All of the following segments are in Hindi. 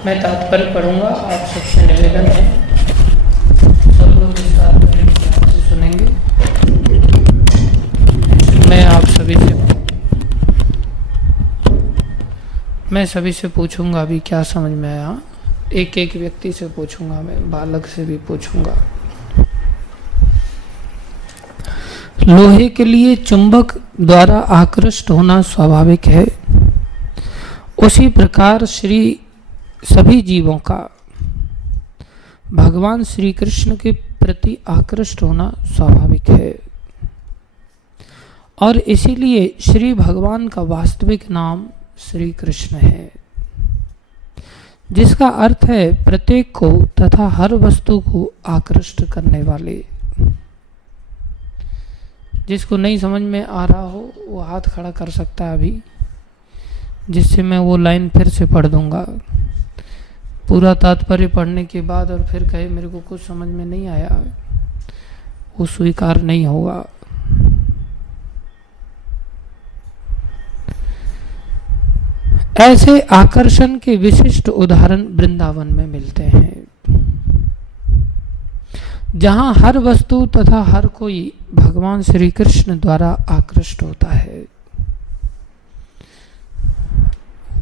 मैं तात्पर्य पढ़ूंगा। आप सबसे निवेदन है सब लोग इस तात्पर्य की ध्यान से सुनेंगे। मैं सभी से पूछूंगा अभी क्या समझ में आया। एक एक व्यक्ति से पूछूंगा, मैं बालक से भी पूछूंगा। लोहे के लिए चुंबक द्वारा आकृष्ट होना स्वाभाविक है, उसी प्रकार सभी जीवों का भगवान श्री कृष्ण के प्रति आकृष्ट होना स्वाभाविक है। और इसीलिए श्री भगवान का वास्तविक नाम श्री कृष्ण है, जिसका अर्थ है प्रत्येक को तथा हर वस्तु को आकृष्ट करने वाले। जिसको नहीं समझ में आ रहा हो वो हाथ खड़ा कर सकता है अभी, जिससे मैं वो लाइन फिर से पढ़ दूंगा पूरा तात्पर्य पढ़ने के बाद। और फिर कहे मेरे को कुछ समझ में नहीं आया, वो स्वीकार नहीं होगा। ऐसे आकर्षण के विशिष्ट उदाहरण वृंदावन में मिलते हैं, जहां हर वस्तु तथा हर कोई भगवान श्री कृष्ण द्वारा आकृष्ट होता है।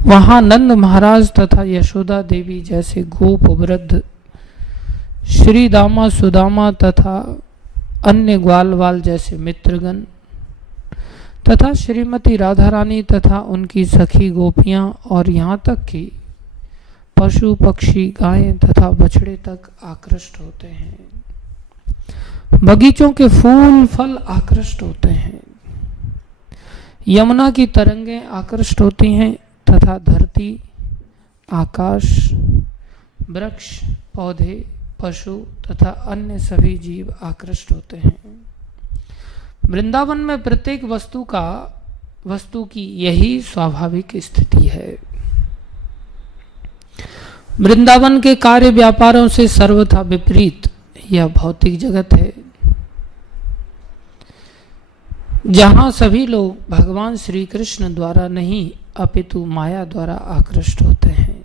वहां नंद महाराज तथा यशोदा देवी जैसे गोप वृद्ध, श्री दामा सुदामा तथा अन्य ग्वाल वाल जैसे मित्रगण तथा श्रीमती राधा रानी तथा उनकी सखी गोपियां और यहाँ तक कि पशु पक्षी गायें तथा बछड़े तक आकृष्ट होते हैं। बगीचों के फूल फल आकृष्ट होते हैं, यमुना की तरंगें आकृष्ट होती हैं तथा धरती, आकाश, वृक्ष, पौधे, पशु तथा अन्य सभी जीव आकृष्ट होते हैं। वृंदावन में प्रत्येक वस्तु की यही स्वाभाविक स्थिति है। वृंदावन के कार्य व्यापारों से सर्वथा विपरीत यह भौतिक जगत है, जहां सभी लोग भगवान श्री कृष्ण द्वारा नहीं अपितु माया द्वारा आकृष्ट होते हैं।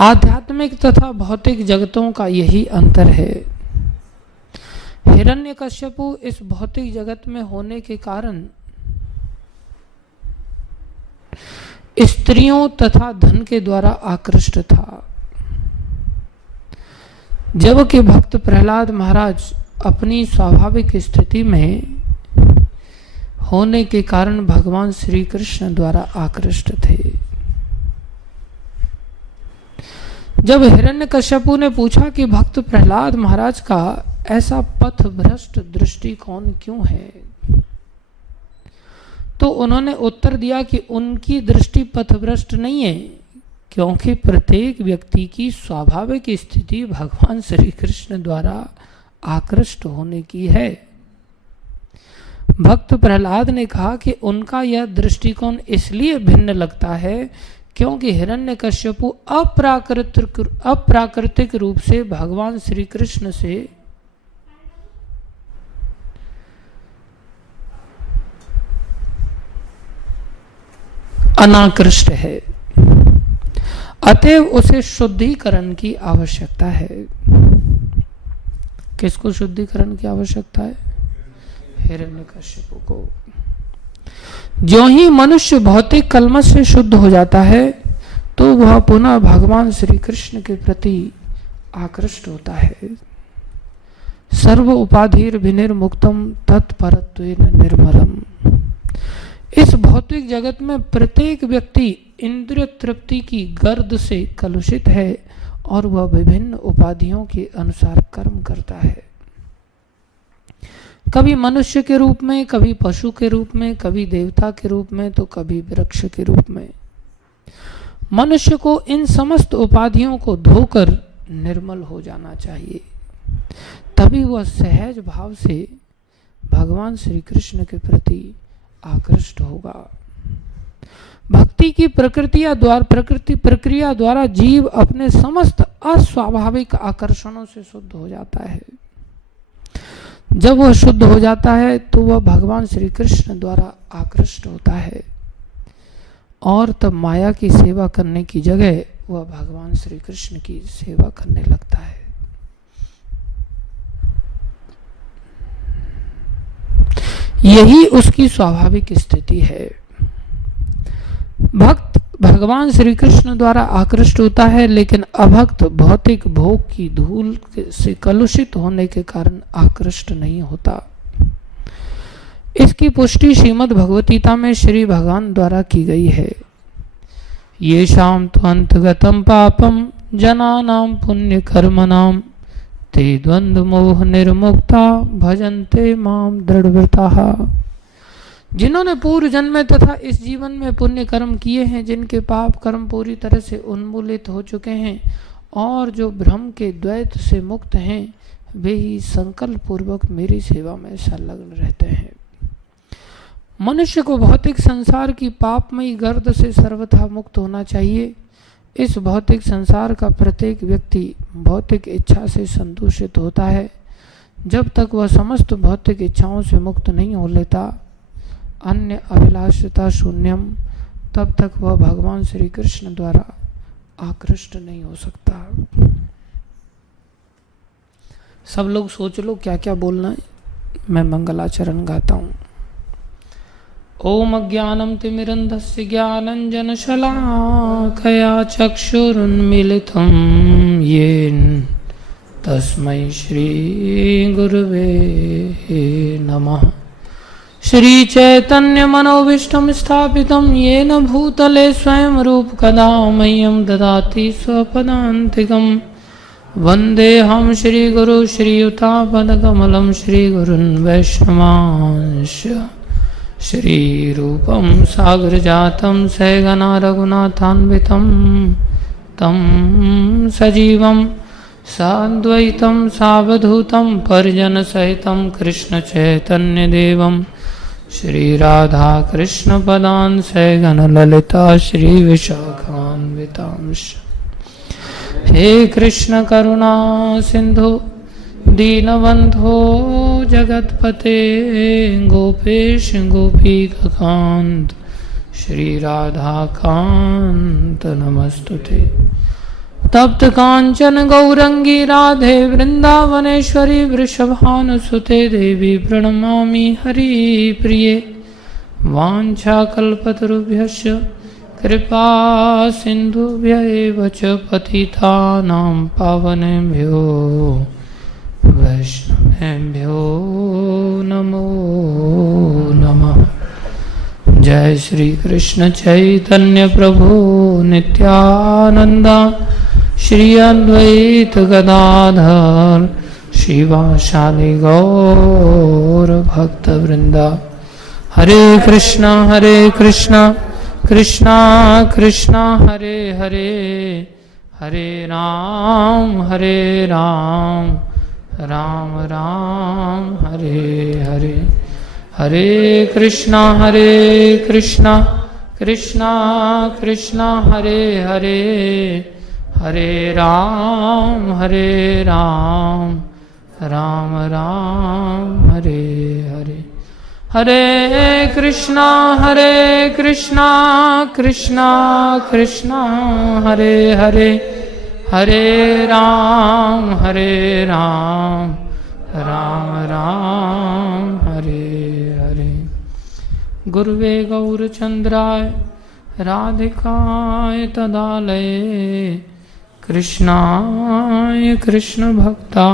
आध्यात्मिक तथा भौतिक जगतों का यही अंतर है। हिरण्यकश्यपु इस भौतिक जगत में होने के कारण स्त्रियों तथा धन के द्वारा आकृष्ट था, जबकि भक्त प्रहलाद महाराज अपनी स्वाभाविक स्थिति में होने के कारण भगवान श्री कृष्ण द्वारा आकृष्ट थे। जब हिरण्यकश्यपु ने पूछा कि भक्त प्रहलाद महाराज का ऐसा पथभ्रष्ट दृष्टिकोण क्यों है, तो उन्होंने उत्तर दिया कि उनकी दृष्टि पथभ्रष्ट नहीं है, क्योंकि प्रत्येक व्यक्ति की स्वाभाविक स्थिति भगवान श्री कृष्ण द्वारा आकृष्ट होने की है। भक्त प्रहलाद ने कहा कि उनका यह दृष्टिकोण इसलिए भिन्न लगता है क्योंकि हिरण्यकश्यपु अप्राकृतिक रूप से भगवान श्री कृष्ण से अनाकृष्ट है, अतएव उसे शुद्धिकरण की आवश्यकता है। किसको शुद्धिकरण की आवश्यकता है? हिरण्यकश्यपु को। जो ही मनुष्य भौतिक कल्मश से शुद्ध हो जाता है तो वह पुनः भगवान श्री कृष्ण के प्रति आकृष्ट होता है। सर्व उपाधिर विनिर्मुक्तम तत्परत्वेन निर्मलम। इस भौतिक जगत में प्रत्येक व्यक्ति इंद्रिय तृप्ति की गर्द से कलुषित है और वह विभिन्न उपाधियों के अनुसार कर्म करता है, कभी मनुष्य के रूप में, कभी पशु के रूप में, कभी देवता के रूप में, तो कभी वृक्ष के रूप में। मनुष्य को इन समस्त उपाधियों को धोकर निर्मल हो जाना चाहिए, तभी वह सहज भाव से भगवान श्री कृष्ण के प्रति आकृष्ट होगा। भक्ति की प्रक्रिया द्वारा जीव अपने समस्त अस्वाभाविक आकर्षणों से शुद्ध हो जाता है। जब वह शुद्ध हो जाता है तो वह भगवान श्री कृष्ण द्वारा आकृष्ट होता है और तब माया की सेवा करने की जगह वह भगवान श्री कृष्ण की सेवा करने लगता है। यही उसकी स्वाभाविक स्थिति है। भक्त भगवान श्री कृष्ण द्वारा आकृष्ट होता है, लेकिन अभक्त भौतिक भोग की धूल से कलुषित होने के कारण आकृष्ट नहीं होता। इसकी पुष्टि श्रीमद् भगवद्गीता में श्री भगवान द्वारा की गई है। ये शाम तो अंतगतम पापम जनानाम पुण्य कर्मणाम ते द्वंद्व मोह निर्मुक्ता भजन्ते माम दृढ़व्रताः। जिन्होंने पूर्व जन्म में तथा इस जीवन में पुण्य कर्म किए हैं, जिनके पाप कर्म पूरी तरह से उन्मूलित हो चुके हैं और जो भ्रम के द्वैत से मुक्त हैं, वे ही संकल्प पूर्वक मेरी सेवा में संलग्न रहते हैं। मनुष्य को भौतिक संसार की पापमयी गर्द से सर्वथा मुक्त होना चाहिए। इस भौतिक संसार का प्रत्येक व्यक्ति भौतिक इच्छा से संदूषित होता है। जब तक वह समस्त भौतिक इच्छाओं से मुक्त नहीं हो लेता, अन्य अभिलाषिता शून्यम, तब तक वह भगवान श्री कृष्ण द्वारा आकृष्ट नहीं हो सकता। सब लोग सोच लो क्या क्या बोलना है। मैं मंगलाचरण गाता हूँ। ओम अज्ञानं तिमिरन्धस्य ज्ञानाञ्जनशलाकया चक्षुरुन्मीलितं येन तस्मै श्रीगुरवे नमः। श्रीचैतन्यमनोभीष्टं स्थापितं येन भूतले स्वयं रूपकदा मह्यं ददाति स्वपदान्तिकं। वन्देऽहं श्रीगुरु श्रीयुतापदकमलं श्रीगुरुन् वैष्णवांश्च श्रीरूपं सागरजातं सहगना रघुनाथान्वितं तं सजीवं साद्वैतं सावधूतं परिजनसहितं कृष्णचैतन्यदेवं श्रीराधाकृष्णपदान् सहगणललिता श्रीविशाखान्वितांश्च। हे कृष्ण करुणा सिन्धु दीनबन्धो जगत्पते गोपेश गोपीकान्त श्रीराधाकान्त नमस्तुते। तप्त कांचन गौरंगी राधे वृंदावनेश्वरी वृषभानुसुते देवी प्रणमामि हरिप्रिये। वाञ्छाकल्पतरुभ्यश्च कृपा सिन्धुभ्य एव च पतितानां पावनेभ्यो वैष्णवेभ्यो नमो नमः। जय श्री कृष्ण चैतन्य प्रभु नित्यानंद श्री अद्वैत गदाधर शिवासादि गौर भक्त वृंदा। हरे कृष्णा कृष्णा कृष्णा हरे हरे, हरे राम राम राम हरे हरे। हरे कृष्णा कृष्णा कृष्णा हरे हरे, हरे राम राम हरे हरे। हरे कृष्णा कृष्णा हरे हरे, हरे राम राम हरे हरे। गुरुवे गौरचंद्राय राधिकाय तदालये कृष्णाय कृष्ण भक्ताय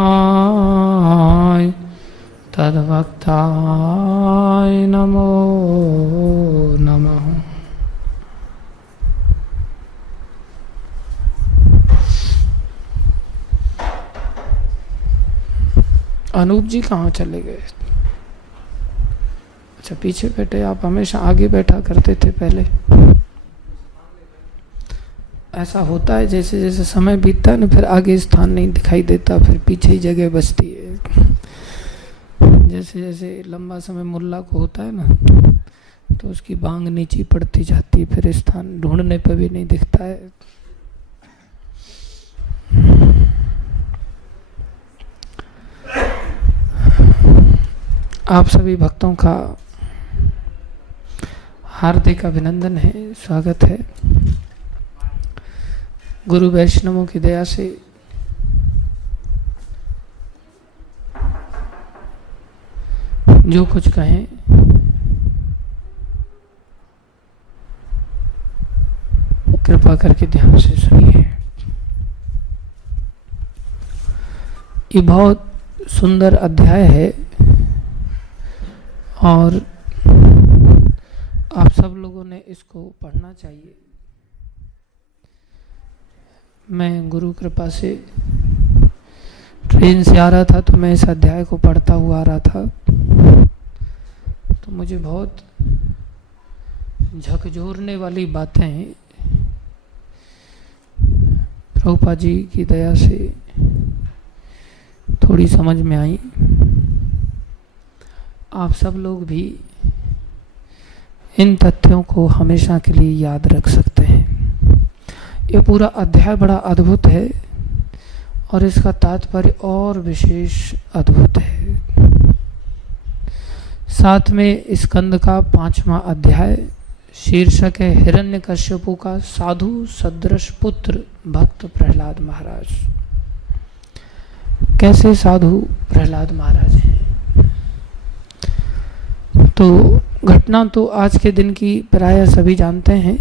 तद्भक्ताय नमो नमः। अनूप जी कहाँ चले गए? अच्छा पीछे बैठे। आप हमेशा आगे बैठा करते थे पहले। ऐसा होता है जैसे जैसे समय बीतता है ना, फिर आगे स्थान नहीं दिखाई देता, फिर पीछे ही जगह बचती है। जैसे जैसे लंबा समय मुल्ला को होता है ना, तो उसकी बांग नीची पड़ती जाती है, फिर स्थान ढूंढने पर भी नहीं दिखता है। आप सभी भक्तों का हार्दिक अभिनंदन है, स्वागत है। गुरु वैष्णवों की दया से जो कुछ कहें कृपा करके ध्यान से सुनिए। ये बहुत सुंदर अध्याय है और आप सब लोगों ने इसको पढ़ना चाहिए। मैं गुरु कृपा से ट्रेन से आ रहा था तो मैं इस अध्याय को पढ़ता हुआ आ रहा था, तो मुझे बहुत झकझोरने वाली बातें प्रभुपाद जी की दया से थोड़ी समझ में आई। आप सब लोग भी इन तथ्यों को हमेशा के लिए याद रख सकते हैं। ये पूरा अध्याय बड़ा अद्भुत है और इसका तात्पर्य और विशेष अद्भुत है। साथ में स्कंद का 5वां अध्याय, शीर्षक है हिरण्यकश्यपु का साधु सदृश पुत्र भक्त प्रहलाद महाराज। कैसे साधु प्रहलाद महाराज हैं? तो घटना तो आज के दिन की प्रायः सभी जानते हैं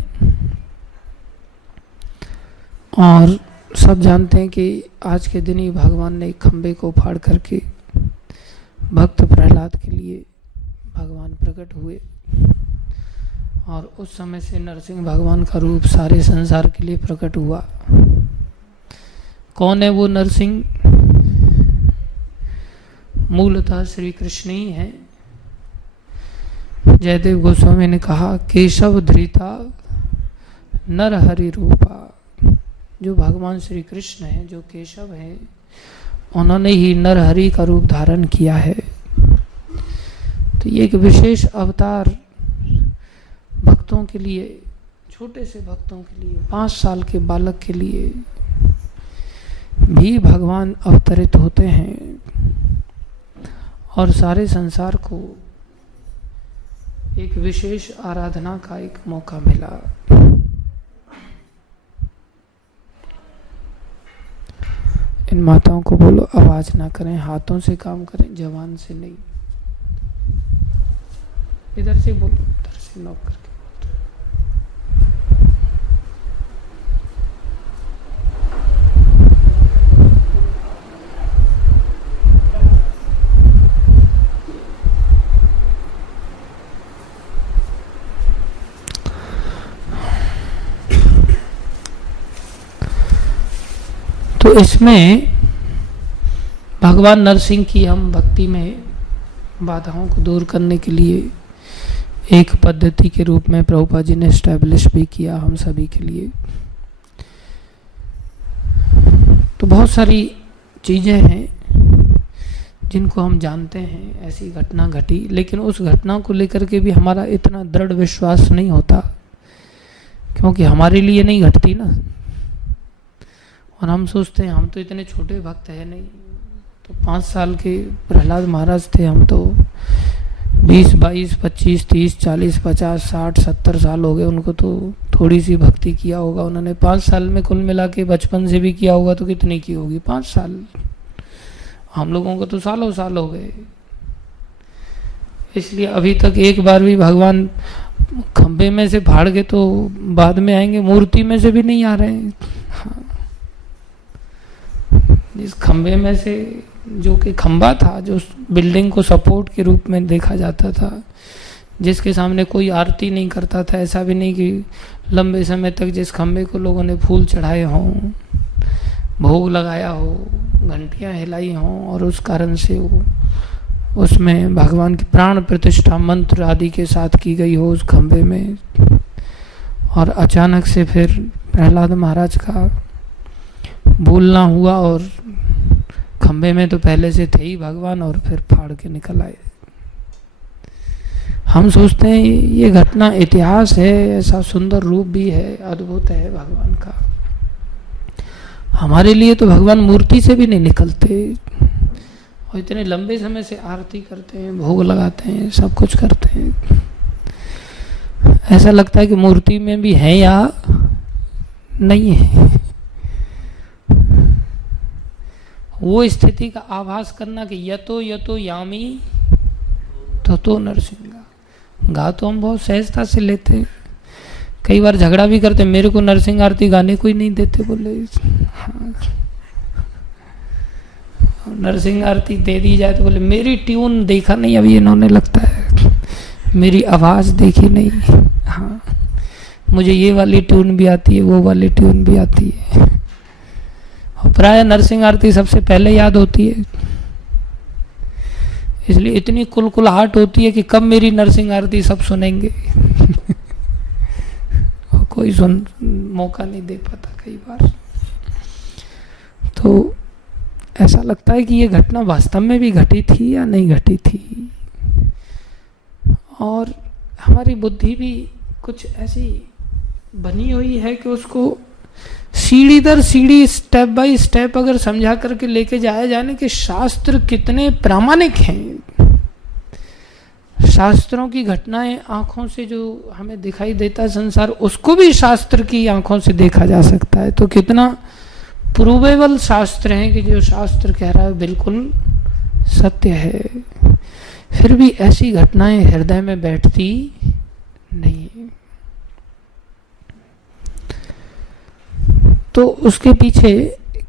और सब जानते हैं कि आज के दिन ही भगवान ने खंबे को फाड़ करके भक्त प्रहलाद के लिए भगवान प्रकट हुए और उस समय से नरसिंह भगवान का रूप सारे संसार के लिए प्रकट हुआ। कौन है वो नरसिंह? मूलतः श्री कृष्ण ही हैं। जयदेव गोस्वामी ने कहा केशव धृता नर हरि रूपा। जो भगवान श्री कृष्ण हैं, जो केशव हैं, उन्होंने ही नर हरि का रूप धारण किया है। तो ये एक विशेष अवतार भक्तों के लिए, छोटे से भक्तों के लिए, 5 साल के बालक के लिए भी भगवान अवतरित होते हैं और सारे संसार को एक विशेष आराधना का एक मौका मिला। इन माताओं को बोलो आवाज ना करें, हाथों से काम करें, जवान से नहीं। इधर से बोलो, इधर से नॉक करके। तो इसमें भगवान नरसिंह की हम भक्ति में बाधाओं को दूर करने के लिए एक पद्धति के रूप में प्रभुपाद जी ने एस्टैब्लिश भी किया हम सभी के लिए। तो बहुत सारी चीज़ें हैं जिनको हम जानते हैं, ऐसी घटना घटी, लेकिन उस घटना को लेकर के भी हमारा इतना दृढ़ विश्वास नहीं होता क्योंकि हमारे लिए नहीं घटती ना। और हम सोचते हैं हम तो इतने छोटे भक्त हैं नहीं, तो 5 साल के प्रहलाद महाराज थे, हम तो 20, 22, 25, 30, 40, 50, 60, 70 साल हो गए। उनको तो थोड़ी सी भक्ति किया होगा उन्होंने 5 साल में, कुल मिला के बचपन से भी किया होगा तो कितनी की होगी? 5 साल। हम लोगों को तो सालों साल हो गए। इसलिए अभी तक एक बार भी भगवान खंबे में से फाड़ के तो बाद में आएंगे, मूर्ति में से भी नहीं आ रहे हैं। हाँ। जिस खंबे में से, जो कि खंबा था, जो बिल्डिंग को सपोर्ट के रूप में देखा जाता था, जिसके सामने कोई आरती नहीं करता था, ऐसा भी नहीं कि लंबे समय तक जिस खंबे को लोगों ने फूल चढ़ाए हों, भोग लगाया हो, घंटियां हिलाई हों और उस कारण से वो उसमें भगवान की प्राण प्रतिष्ठा मंत्र आदि के साथ की गई हो उस खंबे में। और अचानक से फिर प्रहलाद महाराज का बोलना हुआ और खंबे में तो पहले से थे ही भगवान और फिर फाड़ के निकल आए। हम सोचते हैं ये घटना इतिहास है, ऐसा सुंदर रूप भी है, अद्भुत है भगवान का। हमारे लिए तो भगवान मूर्ति से भी नहीं निकलते और इतने लंबे समय से आरती करते हैं, भोग लगाते हैं, सब कुछ करते हैं। ऐसा लगता है कि मूर्ति में भी है या नहीं है। वो स्थिति का आभास करना कि यतो यतो यामी ततो नरसिंहा। गा तो हम बहुत सहजता से लेते हैं, कई बार झगड़ा भी करते, मेरे को नरसिंह आरती गाने को ही नहीं देते, बोले हाँ। नरसिंह आरती दे दी जाए तो बोले मेरी ट्यून देखा नहीं अभी इन्होंने, लगता है मेरी आवाज देखी नहीं। हाँ, मुझे ये वाली ट्यून भी आती है, वो वाली ट्यून भी आती है। और प्राय नरसिंह आरती सबसे पहले याद होती है, इसलिए इतनी कुलकुलाहट होती है कि कब मेरी नरसिंह आरती सब सुनेंगे। कोई मौका नहीं दे पाता कई बार। तो ऐसा लगता है कि ये घटना वास्तव में भी घटी थी या नहीं घटी थी। और हमारी बुद्धि भी कुछ ऐसी बनी हुई है कि उसको सीढ़ी दर सीढ़ी, स्टेप बाय स्टेप अगर समझा करके लेके जाया जाए कि शास्त्र कितने प्रामाणिक हैं। शास्त्रों की घटनाएं आंखों से जो हमें दिखाई देता है संसार, उसको भी शास्त्र की आंखों से देखा जा सकता है। तो कितना प्रूवेबल शास्त्र है कि जो शास्त्र कह रहा है बिल्कुल सत्य है। फिर भी ऐसी घटनाएं हृदय में बैठती नहीं। तो उसके पीछे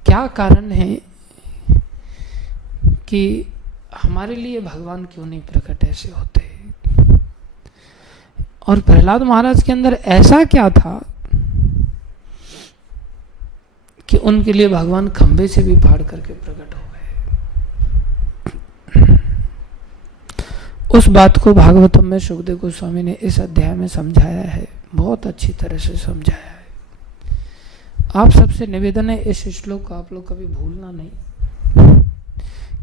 क्या कारण है कि हमारे लिए भगवान क्यों नहीं प्रकट ऐसे होते। और प्रहलाद महाराज के अंदर ऐसा क्या था कि उनके लिए भगवान खंबे से भी फाड़ करके प्रकट हो गए। उस बात को भागवतम में शुकदेव गोस्वामी ने इस अध्याय में समझाया है, बहुत अच्छी तरह से समझाया है। आप सबसे निवेदन है इस श्लोक को आप लोग कभी भूलना नहीं,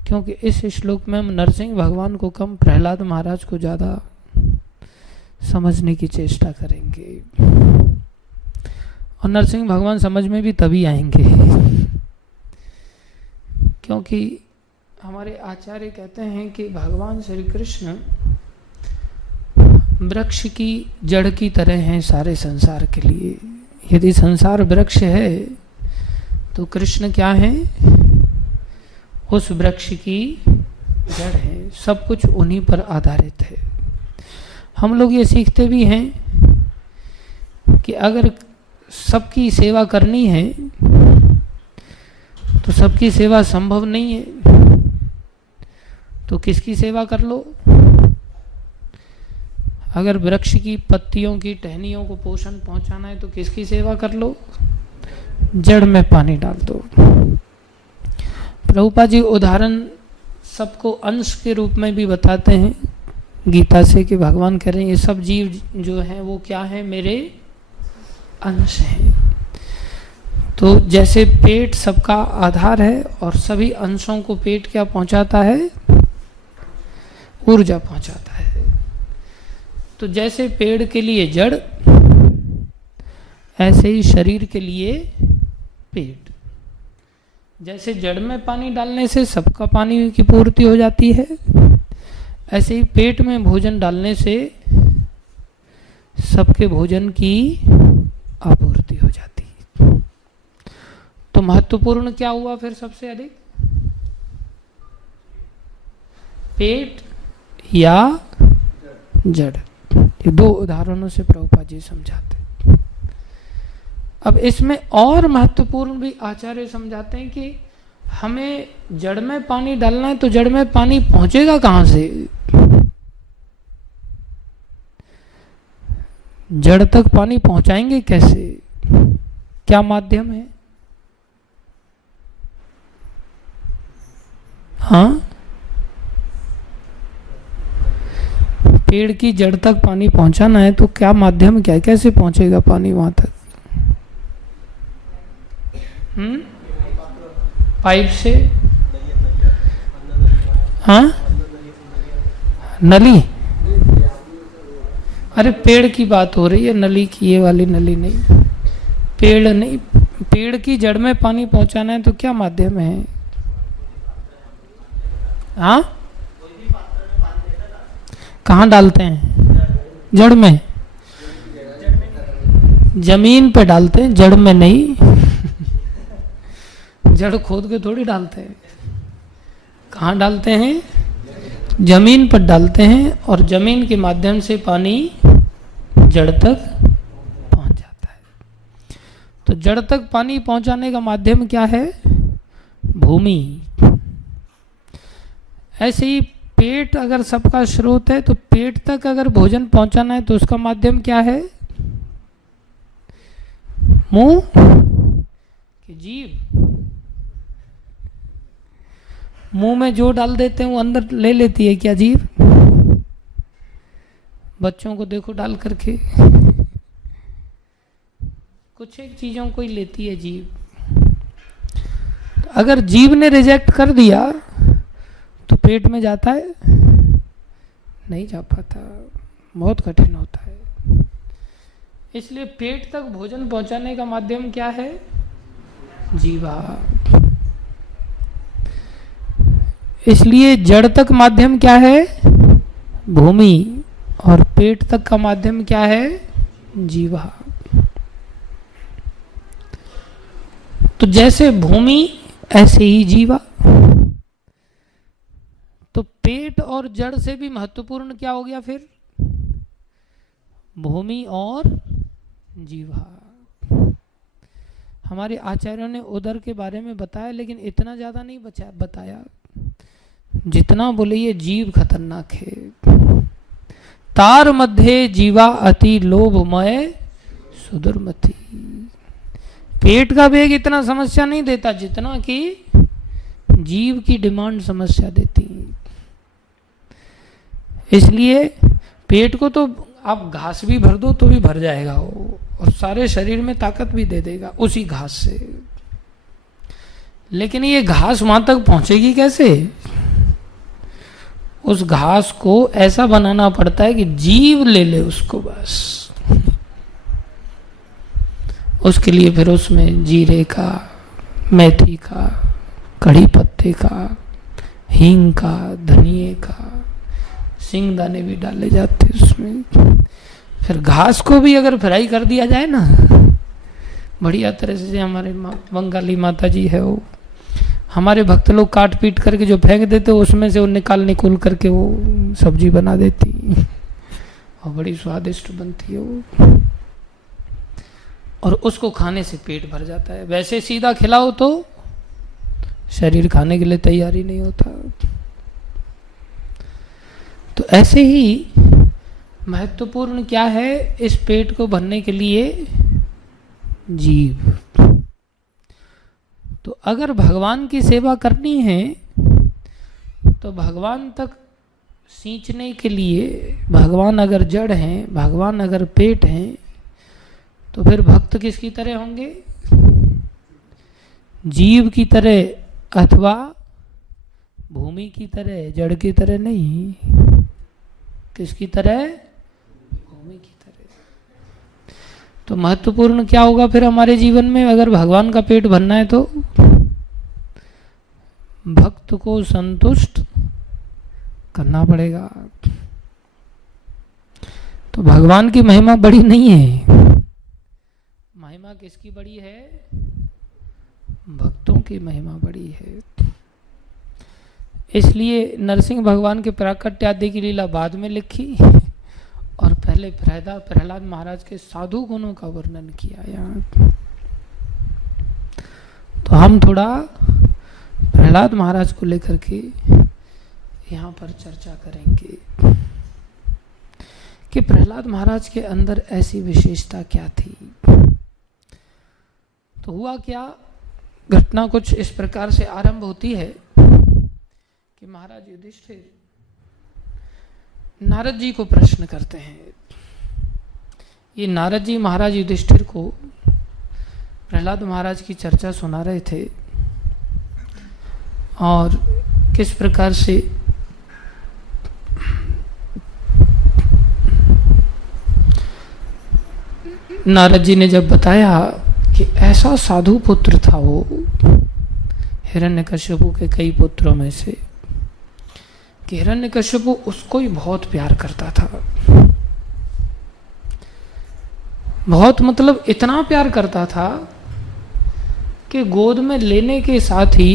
क्योंकि इस श्लोक में हम नरसिंह भगवान को कम, प्रहलाद महाराज को ज्यादा समझने की चेष्टा करेंगे। और नरसिंह भगवान समझ में भी तभी आएंगे क्योंकि हमारे आचार्य कहते हैं कि भगवान श्री कृष्ण वृक्ष की जड़ की तरह हैं सारे संसार के लिए। यदि संसार वृक्ष है तो कृष्ण क्या है, उस वृक्ष की जड़ है, सब कुछ उन्हीं पर आधारित है। हम लोग ये सीखते भी हैं कि अगर सबकी सेवा करनी है तो सबकी सेवा संभव नहीं है, तो किसकी सेवा कर लो। अगर वृक्ष की पत्तियों की टहनियों को पोषण पहुंचाना है तो किसकी सेवा कर लो, जड़ में पानी डाल दो। प्रभुपाद जी उदाहरण सबको अंश के रूप में भी बताते हैं गीता से कि भगवान कह रहे हैं ये सब जीव जो हैं वो क्या है, मेरे अंश हैं। तो जैसे पेट सबका आधार है और सभी अंशों को पेट क्या पहुंचाता है, ऊर्जा पहुंचाता है। तो जैसे पेड़ के लिए जड़, ऐसे ही शरीर के लिए पेट। जैसे जड़ में पानी डालने से सबका पानी की पूर्ति हो जाती है, ऐसे ही पेट में भोजन डालने से सबके भोजन की आपूर्ति हो जाती है। तो महत्वपूर्ण क्या हुआ फिर सबसे अधिक, पेट या जड़। ये दो उदाहरणों से प्रभुपाद जी समझाते। अब इसमें और महत्वपूर्ण भी आचार्य समझाते हैं कि हमें जड़ में पानी डालना है तो जड़ में पानी पहुंचेगा कहां से, जड़ तक पानी पहुंचाएंगे कैसे, क्या माध्यम है। हाँ, पेड़ की जड़ तक पानी पहुंचाना है तो क्या माध्यम, क्या कैसे पहुंचेगा पानी वहां तक। पाइप से, हाँ, नली। अरे पेड़ की बात हो रही है, नली की, ये वाली नली नहीं, पेड़ नहीं। पेड़ की जड़ में पानी पहुंचाना है तो क्या माध्यम है। हाँ, कहाँ डालते हैं, जड़ में। जमीन पे डालते हैं, जड़ में नहीं। जड़ खोद के थोड़ी डालते हैं। कहाँ डालते हैं? जमीन पर डालते हैं, और जमीन के माध्यम से पानी जड़ तक पहुंच जाता है। तो जड़ तक पानी पहुंचाने का माध्यम क्या है? भूमि। ऐसे ही पेट अगर सबका स्रोत है, तो पेट तक अगर भोजन पहुंचाना है तो उसका माध्यम क्या है? मुंह कि जीभ। मुंह में जो डाल देते हैं वो अंदर ले लेती है क्या जीभ? बच्चों को देखो डाल करके, कुछ एक चीजों को ही लेती है जीभ। तो अगर जीभ ने रिजेक्ट कर दिया तो पेट में जाता है? नहीं जा पाता, बहुत कठिन होता है। इसलिए पेट तक भोजन पहुंचाने का माध्यम क्या है? जीवा। इसलिए जड़ तक माध्यम क्या है? भूमि। और पेट तक का माध्यम क्या है? जीवा। तो जैसे भूमि ऐसे ही जीवा। तो पेट और जड़ से भी महत्वपूर्ण क्या हो गया फिर? भूमि और जीवा। हमारे आचार्यों ने उदर के बारे में बताया, लेकिन इतना ज्यादा नहीं बताया जितना बोले ये जीव खतरनाक है। तार मध्य जीवा अति लोभमय सुदुर्मति। पेट का वेग इतना समस्या नहीं देता जितना कि जीव की डिमांड समस्या देती। इसलिए पेट को तो आप घास भी भर दो तो भी भर जाएगा वो, और सारे शरीर में ताकत भी दे देगा उसी घास से। लेकिन ये घास वहां तक पहुंचेगी कैसे? उस घास को ऐसा बनाना पड़ता है कि जीव ले ले उसको बस। उसके लिए फिर उसमें जीरे का, मेथी का, कड़ी पत्ते का, हींग का, धनिए का, सिंगदाने भी डाले जाते उसमें। फिर घास को भी अगर फ्राई कर दिया जाए ना बढ़िया तरह से, हमारे बंगाली माता जी है वो, हमारे भक्त लोग काट पीट करके जो फेंक देते उसमें से वो निकाल करके वो सब्जी बना देती और बड़ी स्वादिष्ट बनती है वो, और उसको खाने से पेट भर जाता है। वैसे सीधा खिलाओ तो शरीर खाने के लिए तैयार ही नहीं होता। तो ऐसे ही महत्वपूर्ण क्या है इस पेट को भरने के लिए? जीव। तो अगर भगवान की सेवा करनी है तो भगवान तक सींचने के लिए, भगवान अगर जड़ हैं, भगवान अगर पेट हैं, तो फिर भक्त किसकी तरह होंगे? जीव की तरह, अथवा भूमि की तरह, जड़ की तरह नहीं। किसकी तरह? भूमि की तरह। तो महत्वपूर्ण क्या होगा फिर हमारे जीवन में? अगर भगवान का पेट भरना है तो भक्त को संतुष्ट करना पड़ेगा। तो भगवान की महिमा बड़ी नहीं है, महिमा किसकी बड़ी है? भक्तों की महिमा बड़ी है। इसलिए नरसिंह भगवान के प्राकट्य आदि की लीला बाद में लिखी और पहले प्रहलाद महाराज के साधु गुणों का वर्णन किया यहाँ। तो हम थोड़ा प्रहलाद महाराज को लेकर के यहाँ पर चर्चा करेंगे कि प्रहलाद महाराज के अंदर ऐसी विशेषता क्या थी। तो हुआ क्या, घटना कुछ इस प्रकार से आरंभ होती है कि महाराज युधिष्ठिर नारद जी को प्रश्न करते हैं। ये नारद जी महाराज युधिष्ठिर को प्रहलाद महाराज की चर्चा सुना रहे थे और किस प्रकार से नारद जी ने जब बताया कि ऐसा साधु पुत्र था वो हिरण्यकश्यपु के कई पुत्रों में से, कि हिरण्यकश्यपु उसको ही बहुत प्यार करता था। बहुत मतलब इतना प्यार करता था कि गोद में लेने के साथ ही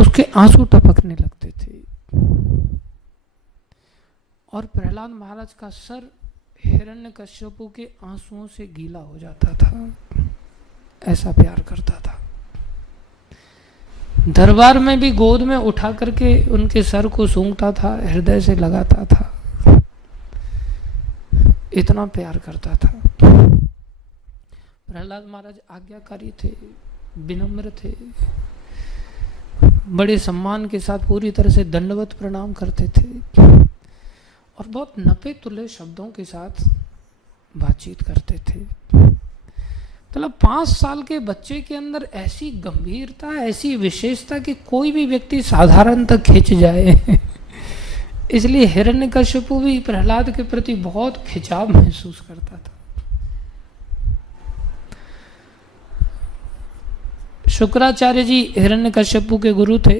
उसके आंसू टपकने लगते थे और प्रहलाद महाराज का सर हिरण्यकश्यपु के आंसुओं से गीला हो जाता था, ऐसा प्यार करता था। दरबार में भी गोद में उठा करके उनके सर को सूंघता था, हृदय से लगाता था, इतना प्यार करता था। प्रहलाद महाराज आज्ञाकारी थे, विनम्र थे, बड़े सम्मान के साथ पूरी तरह से दंडवत प्रणाम करते थे और बहुत नपे तुले शब्दों के साथ बातचीत करते थे। मतलब 5 साल के बच्चे के अंदर ऐसी गंभीरता, ऐसी विशेषता कि कोई भी व्यक्ति साधारण तक खिंच जाए। इसलिए हिरण्यकश्यपु भी प्रहलाद के प्रति बहुत खिंचाव महसूस करता था। शुक्राचार्य जी हिरण्यकश्यपु के गुरु थे।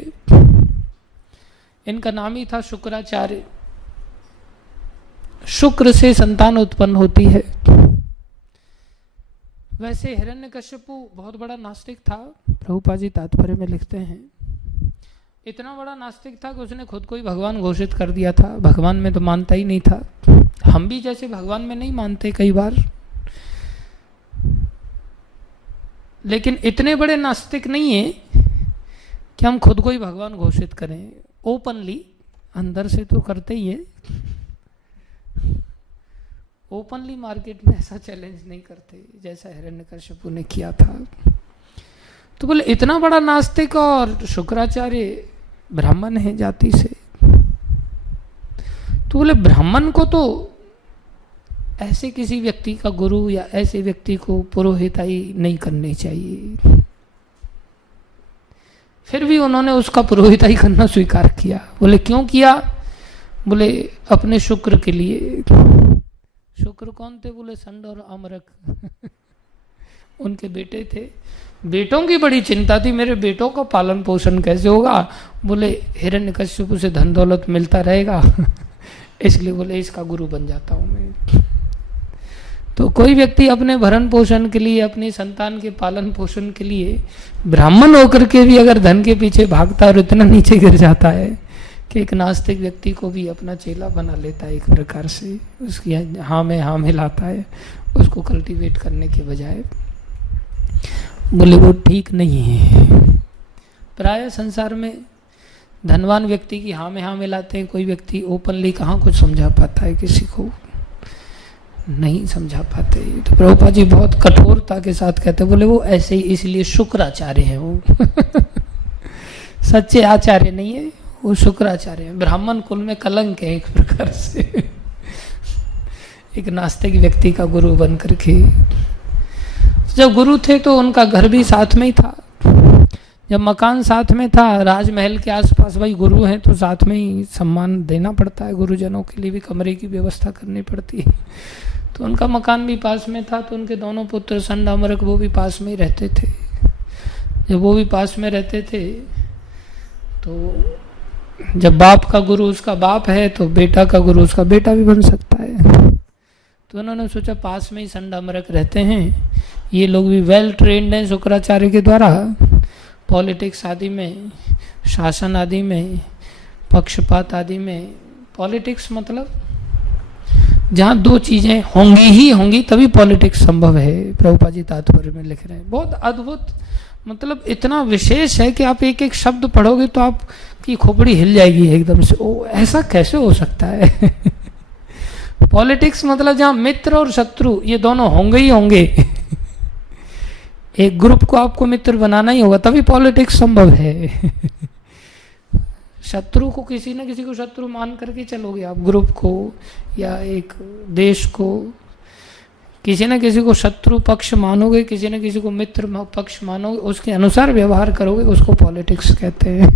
इनका नाम ही था शुक्राचार्य। शुक्र से संतान उत्पन्न होती है। वैसे हिरण्यकश्यपु बहुत बड़ा नास्तिक था। प्रभुपाद जी तात्पर्य में लिखते हैं, इतना बड़ा नास्तिक था कि उसने खुद को ही भगवान घोषित कर दिया था। भगवान में तो मानता ही नहीं था। हम भी जैसे भगवान में नहीं मानते कई बार, लेकिन इतने बड़े नास्तिक नहीं है कि हम खुद को ही भगवान घोषित करें। ओपनली, अंदर से तो करते ही है, ओपनली मार्केट में ऐसा चैलेंज नहीं करते जैसा हिरण्यकश्यपु ने किया था। तो बोले इतना बड़ा नास्तिक और शुक्राचार्य ब्राह्मण है जाति से, तो बोले ब्राह्मण को तो ऐसे किसी व्यक्ति का गुरु या ऐसे व्यक्ति को पुरोहिताई नहीं करनी चाहिए। फिर भी उन्होंने उसका पुरोहिताई करना स्वीकार किया। बोले क्यों किया? बोले अपने शुक्र के लिए। शुक्र कौन थे? बोले संड और अमरक। उनके बेटे थे। बेटों की बड़ी चिंता थी, मेरे बेटों का पालन पोषण कैसे होगा। बोले हिरण्यकश्यपु से धन दौलत मिलता रहेगा, इसलिए बोले इसका गुरु बन जाता हूं मैं। तो कोई व्यक्ति अपने भरण पोषण के लिए, अपनी संतान के पालन पोषण के लिए ब्राह्मण होकर के भी अगर धन के पीछे भागता और इतना नीचे गिर जाता है कि एक नास्तिक व्यक्ति को भी अपना चेला बना लेता है एक प्रकार से, उसकी हाँ में हाँ मिलाता है, उसको कल्टीवेट करने के बजाय। बोले वो ठीक नहीं है। प्राय संसार में धनवान व्यक्ति की हाँ में हाँ मिलाते हैं। कोई व्यक्ति ओपनली कहाँ कुछ समझा पाता है, किसी को नहीं समझा पाते। तो प्रभुपाद जी बहुत कठोरता के साथ कहते, बोले वो ऐसे ही इसलिए शुक्राचार्य है, वो सच्चे आचार्य नहीं है, वो शुक्राचार्य है। ब्राह्मण कुल में कलंक है एक प्रकार से, एक नास्तिक व्यक्ति का गुरु बन करके। जब गुरु थे तो उनका घर भी साथ में ही था, जब मकान साथ में था, राजमहल के आसपास, भाई गुरु हैं तो साथ में ही सम्मान देना पड़ता है, गुरुजनों के लिए भी कमरे की व्यवस्था करनी पड़ती है। तो उनका मकान भी पास में था, तो उनके दोनों पुत्र संड अमरक वो भी पास में ही रहते थे। जब वो भी पास में रहते थे तो जब बाप का गुरु उसका बाप है तो बेटा का गुरु उसका बेटा भी बन सकता है। तो उन्होंने सोचा पास में ही संड अमरक रहते हैं, ये लोग भी वेल ट्रेंड हैं शुक्राचार्य के द्वारा, पॉलिटिक्स आदि में, शासन आदि में, पक्षपात आदि में। पॉलिटिक्स मतलब जहाँ 2 चीजें होंगी ही होंगी तभी पॉलिटिक्स संभव है। प्रभुपाद जी तात्पर्य में लिख रहे हैं, बहुत अद्भुत, मतलब इतना विशेष है कि आप एक एक शब्द पढ़ोगे तो आपकी खोपड़ी हिल जाएगी एकदम से। ओ ऐसा कैसे हो सकता है। पॉलिटिक्स मतलब जहाँ मित्र और शत्रु ये दोनों होंगे ही होंगे। एक ग्रुप को आपको मित्र बनाना ही होगा तभी पॉलिटिक्स संभव है। शत्रु को किसी न किसी को शत्रु मान करके चलोगे आप, ग्रुप को या एक देश को, किसी न किसी को शत्रु पक्ष मानोगे, किसी न किसी को मित्र पक्ष मानोगे, उसके अनुसार व्यवहार करोगे, उसको पॉलिटिक्स कहते हैं।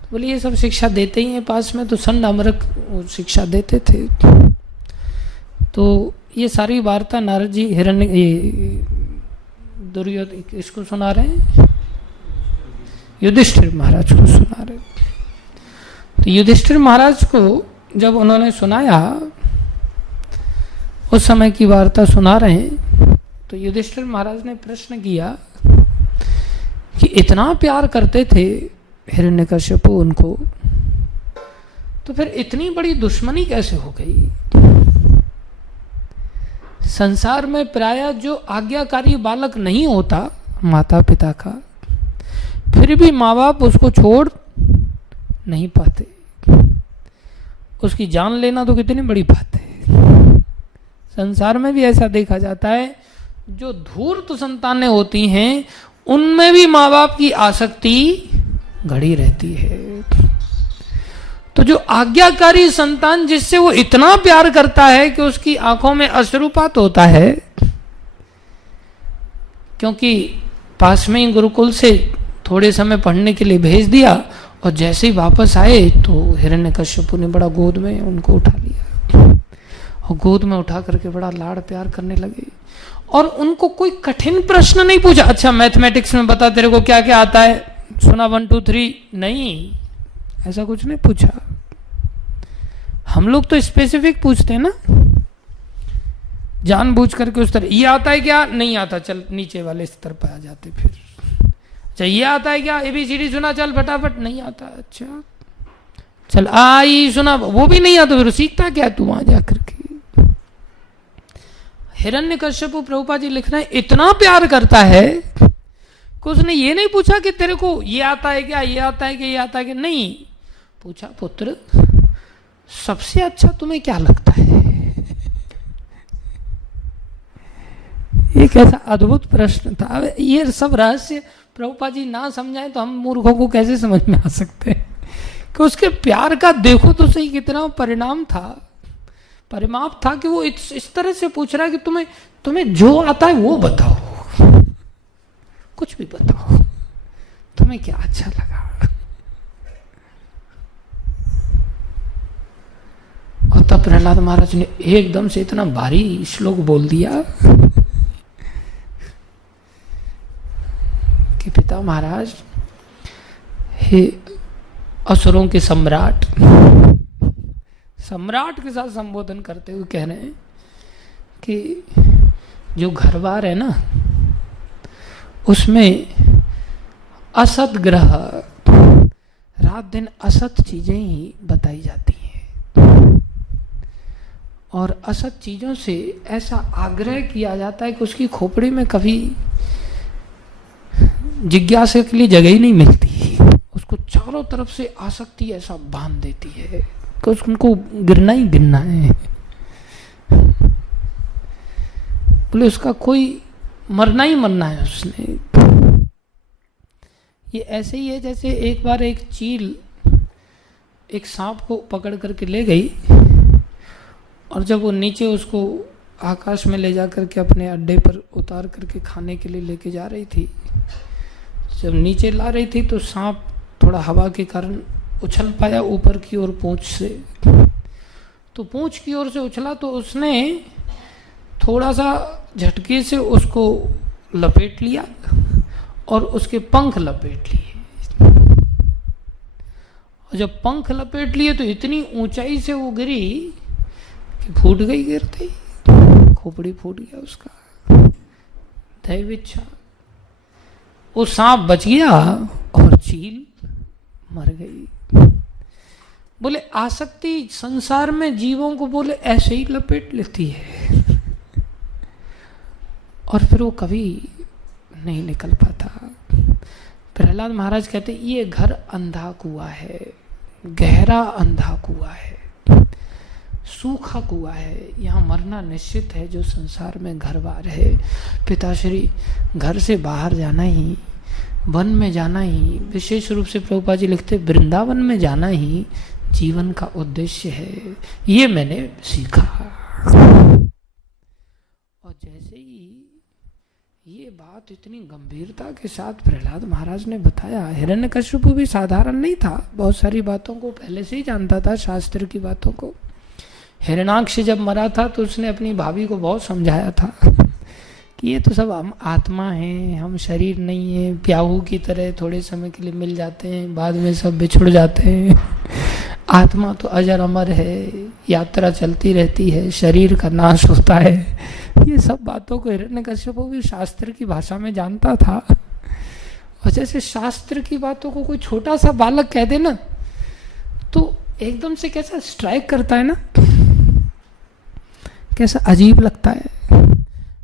तो बोलिए ये सब शिक्षा देते ही हैं पास में, तो संड अमरक शिक्षा देते थे। तो ये सारी वार्ता नारद जी दुर्योधन इसको सुना रहे हैं, युधिष्ठिर महाराज को सुना रहे। तो युधिष्ठिर महाराज को जब उन्होंने सुनाया उस समय की वार्ता सुना रहे हैं। तो युधिष्ठिर महाराज ने प्रश्न किया कि इतना प्यार करते थे हिरण्यकश्यप उनको, तो फिर इतनी बड़ी दुश्मनी कैसे हो गई? संसार में प्रायः जो आज्ञाकारी बालक नहीं होता माता पिता का, फिर भी माँ बाप उसको छोड़ नहीं पाते। उसकी जान लेना तो कितनी बड़ी बात है। संसार में भी ऐसा देखा जाता है, जो धूर्त संतानें होती हैं उनमें भी माँ बाप की आसक्ति घड़ी रहती है। तो जो आज्ञाकारी संतान जिससे वो इतना प्यार करता है कि उसकी आंखों में अश्रुपात होता है, क्योंकि पास में ही गुरुकुल से थोड़े समय पढ़ने के लिए भेज दिया और जैसे ही वापस आए तो हिरण्यकश्यप ने बड़ा गोद में उनको उठा लिया और गोद में उठा करके बड़ा लाड़ प्यार करने लगे। और उनको कोई कठिन प्रश्न नहीं पूछा, अच्छा मैथमेटिक्स में बता तेरे को क्या क्या आता है, सुना 1 2 3, नहीं, ऐसा कुछ नहीं पूछा। हम लोग तो स्पेसिफिक पूछते हैं ना, जानबूझ करके उस तरह, ये आता है क्या, नहीं आता, चल नीचे वाले स्तर पर आ जाते। फिर अच्छा ये आता है क्या, ABCD सुना, चल फटाफट, नहीं आता, अच्छा चल आई सुना, वो भी नहीं आता, फिर सीखता क्या तू वहां जाकर के। हिरण्यकश्यप प्रभुपाद जी लिख रहे हैं इतना प्यार करता है कि उसने ये नहीं पूछा कि तेरे को ये आता है क्या, ये आता है क्या, ये आता है क्या, नहीं पूछा, पुत्र सबसे अच्छा तुम्हें क्या लगता है। एक ऐसा अद्भुत प्रश्न था। ये सब रहस्य प्रभुपाद जी ना समझाएं तो हम मूर्खों को कैसे समझ में आ सकते हैं कि उसके प्यार का देखो तो सही कितना परिणाम था, परिमाप था कि वो इस तरह से पूछ रहा है कि तुम्हें जो आता है वो बताओ, कुछ भी बताओ, तुम्हें क्या अच्छा लगा। और तब प्रहलाद महाराज ने एकदम से इतना भारी श्लोक बोल दिया कि पिता महाराज, हे असुरों के सम्राट, सम्राट के साथ संबोधन करते हुए कह रहे हैं कि जो घर बार है ना उसमें असत ग्रह, रात दिन असत चीजें ही बताई जाती हैं और असत चीजों से ऐसा आग्रह किया जाता है कि उसकी खोपड़ी में कभी जिज्ञासा के लिए जगह ही नहीं मिलती। उसको चारों तरफ से आसक्ति ऐसा बांध देती है कि उसको गिरना ही गिरना है, बोले उसका कोई मरना ही मरना है उसने। ये ऐसे ही है जैसे एक बार एक चील एक सांप को पकड़ करके ले गई और जब वो नीचे उसको आकाश में ले जा करके अपने अड्डे पर उतार करके खाने के लिए लेके जा रही थी, जब नीचे ला रही थी तो सांप थोड़ा हवा के कारण उछल पाया ऊपर की ओर पूंछ से, तो पूंछ की ओर से उछला तो उसने थोड़ा सा झटके से उसको लपेट लिया और उसके पंख लपेट लिए। और जब पंख लपेट लिए तो इतनी ऊंचाई से वो गिरी कि फूट गई, गिरते ही खोपड़ी फूट गया उसका। दैविच्छा, वो सांप बच गया और चील मर गई। बोले आसक्ति संसार में जीवों को बोले ऐसे ही लपेट लेती है और फिर वो कभी नहीं निकल पाता। प्रहलाद महाराज कहते ये घर अंधा कुआं है, गहरा अंधा कुआं है, सूखा कुआं है, यहाँ मरना निश्चित है जो संसार में घर बार है। पिताश्री, घर से बाहर जाना ही, वन में जाना ही, विशेष रूप से प्रभुपाद जी लिखते वृंदावन में जाना ही जीवन का उद्देश्य है, ये मैंने सीखा। और जैसे ही ये बात इतनी गंभीरता के साथ प्रहलाद महाराज ने बताया, हिरण्यकश्यप भी साधारण नहीं था, बहुत सारी बातों को पहले से ही जानता था, शास्त्र की बातों को। हिरण्याक्ष जब मरा था तो उसने अपनी भाभी को बहुत समझाया था कि ये तो सब हम आत्मा हैं, हम शरीर नहीं है, प्याऊ की तरह थोड़े समय के लिए मिल जाते हैं, बाद में सब बिछुड़ जाते हैं, आत्मा तो अजर अमर है, यात्रा चलती रहती है, शरीर का नाश होता है। ये सब बातों को हिरण्यकश्यप भी शास्त्र की भाषा में जानता था। और जैसे शास्त्र की बातों को कोई छोटा सा बालक कह दे ना, तो एकदम से कैसा स्ट्राइक करता है ना, कैसा अजीब लगता है।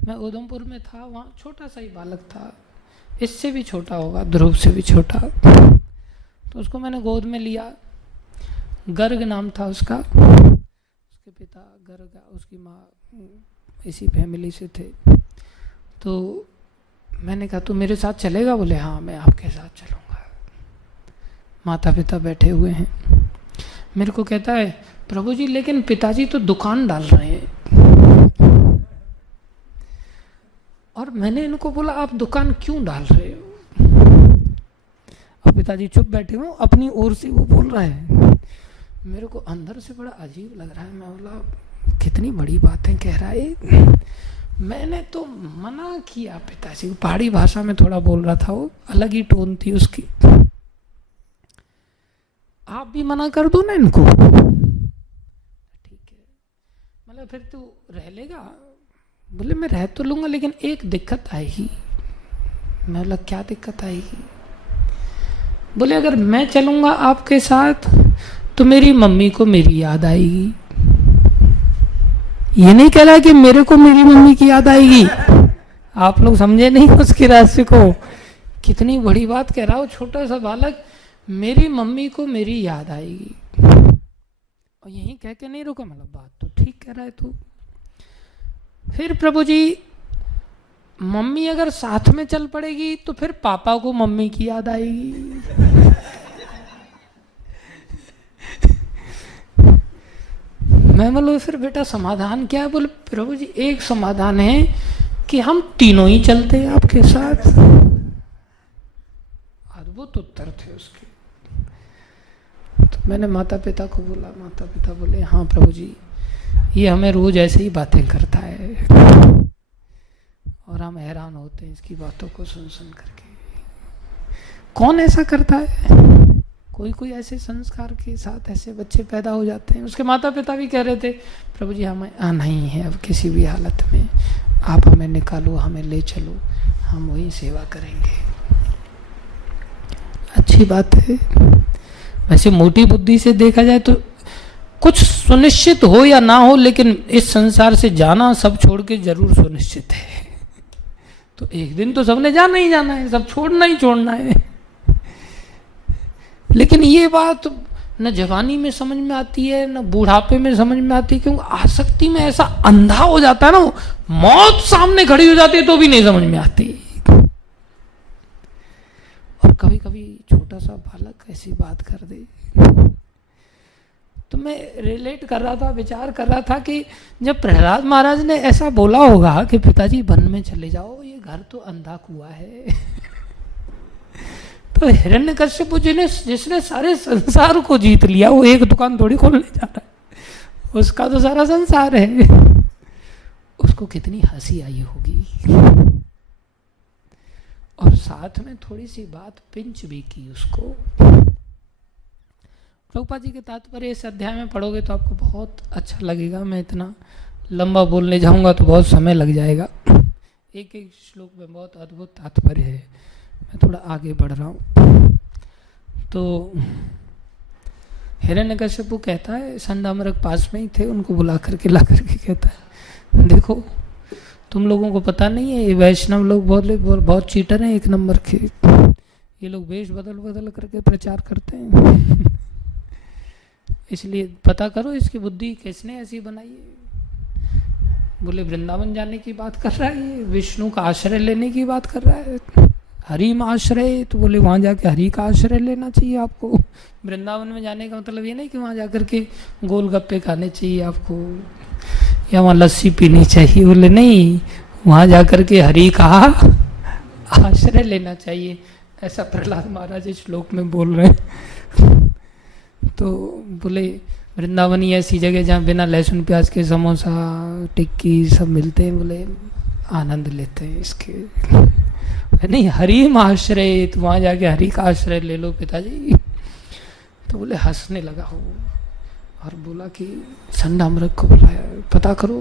मैं उधमपुर में था, वहाँ छोटा सा ही बालक था, इससे भी छोटा होगा, ध्रुव से भी छोटा। तो उसको मैंने गोद में लिया, गर्ग नाम था उसका, उसके पिता गर्ग, उसकी माँ इसी फैमिली से थे। तो मैंने कहा तू मेरे साथ चलेगा? बोले हाँ मैं आपके साथ चलूँगा। माता पिता बैठे हुए हैं, मेरे को कहता है प्रभु जी लेकिन पिताजी तो दुकान डाल रहे हैं। और मैंने इनको बोला आप दुकान क्यों डाल रहे हो? और पिताजी चुप बैठे हो, अपनी ओर से वो बोल रहा है। मेरे को अंदर से बड़ा अजीब लग रहा है। मैं बोला कितनी बड़ी बातें कह रहा है। मैंने तो मना किया पिताजी को, पहाड़ी भाषा में थोड़ा बोल रहा था, वो अलग ही टोन थी उसकी। आप भी मना कर दो ना इनको, ठीक है। मतलब फिर तू रह लेगा? बोले मैं रह तो लूंगा लेकिन एक दिक्कत आएगी। मैं बोला क्या दिक्कत आएगी? बोले अगर मैं चलूंगा आपके साथ तो मेरी मम्मी को मेरी याद आएगी। ये नहीं कह रहा कि मेरे को मेरी मम्मी की याद आएगी। आप लोग समझे नहीं उसके रहस्य को। कितनी बड़ी बात कह रहा हो छोटा सा बालक, मेरी मम्मी को मेरी याद आएगी। और यहीं कह के नहीं रुका, मतलब बात तो ठीक कह रहा है तू। फिर प्रभु जी मम्मी अगर साथ में चल पड़ेगी तो फिर पापा को मम्मी की याद आएगी। मैं बोलो फिर बेटा समाधान क्या है? बोले प्रभु जी एक समाधान है कि हम तीनों ही चलते हैं आपके साथ। अद्भुत उत्तर थे उसके। तो मैंने माता पिता को बोला, माता पिता बोले हाँ प्रभु जी ये हमें रोज ऐसे ही बातें करता है और हम हैरान होते हैं इसकी बातों को सुन सुन करके। कौन ऐसा करता है? कोई कोई ऐसे संस्कार के साथ ऐसे बच्चे पैदा हो जाते हैं। उसके माता पिता भी कह रहे थे प्रभु जी हमें आना ही है अब किसी भी हालत में, आप हमें निकालो, हमें ले चलो, हम वही सेवा करेंगे। अच्छी बात है। वैसे मोटी बुद्धि से देखा जाए तो कुछ सुनिश्चित हो या ना हो, लेकिन इस संसार से जाना सब छोड़ के जरूर सुनिश्चित है। तो एक दिन तो सबने जाना ही जाना है, सब छोड़ना ही छोड़ना है। लेकिन ये बात न जवानी में समझ में आती है न बूढ़ापे में समझ में आती है, क्योंकि आसक्ति में ऐसा अंधा हो जाता है ना, मौत सामने खड़ी हो जाती है तो भी नहीं समझ में आती। और कभी कभी छोटा सा बालक ऐसी बात कर दे। तो मैं रिलेट कर रहा था, विचार कर रहा था कि जब प्रहलाद महाराज ने ऐसा बोला होगा कि पिताजी वन में चले जाओ, ये घर तो अंधा कुआं है। तो हिरण्यकश्यप जी ने, जिसने सारे संसार को जीत लिया, वो एक दुकान थोड़ी खोलने जा रहा है, उसका तो सारा संसार है। उसको कितनी हंसी आई होगी। और साथ में थोड़ी सी बात पिंच भी की उसको। प्रभुपाद जी के तात्पर्य इस अध्याय में पढ़ोगे तो आपको बहुत अच्छा लगेगा। मैं इतना लंबा बोलने जाऊंगा तो बहुत समय लग जाएगा। एक एक श्लोक में बहुत अद्भुत तात्पर्य है। मैं थोड़ा आगे बढ़ रहा हूँ। तो हिरण्यकश्यप कहता है, संडामरक पास में ही थे, उनको बुला करके ला करके कहता है देखो तुम लोगों को पता नहीं है, ये वैष्णव लोग बहुत चीटर हैं, एक नंबर के। ये लोग वेश बदल बदल करके प्रचार करते हैं। इसलिए पता करो इसकी बुद्धि किसने ऐसी बनाई है। बोले वृंदावन जाने की बात कर रहा है, ये विष्णु का आश्रय लेने की बात कर रहा है। हरि में आश्रय, तो बोले वहाँ जाके हरि का आश्रय लेना चाहिए आपको। वृंदावन में जाने का मतलब ये नहीं कि वहाँ जाकर के गोलगप्पे खाने चाहिए आपको या वहाँ लस्सी पीनी चाहिए। बोले नहीं, वहाँ जाकर के हरि का आश्रय लेना चाहिए। ऐसा प्रहलाद महाराज इस श्लोक में बोल रहे हैं। तो बोले वृंदावन ही ऐसी जगह जहाँ बिना लहसुन प्याज के समोसा टिक्की सब मिलते हैं, बोले आनंद लेते हैं इसके। नहीं, हरि में आश्रय, तो वहाँ जाके हरि का आश्रय ले लो पिताजी। तो बोले हंसने लगा हो और बोला कि संडामरक को बुलाया, पता करो।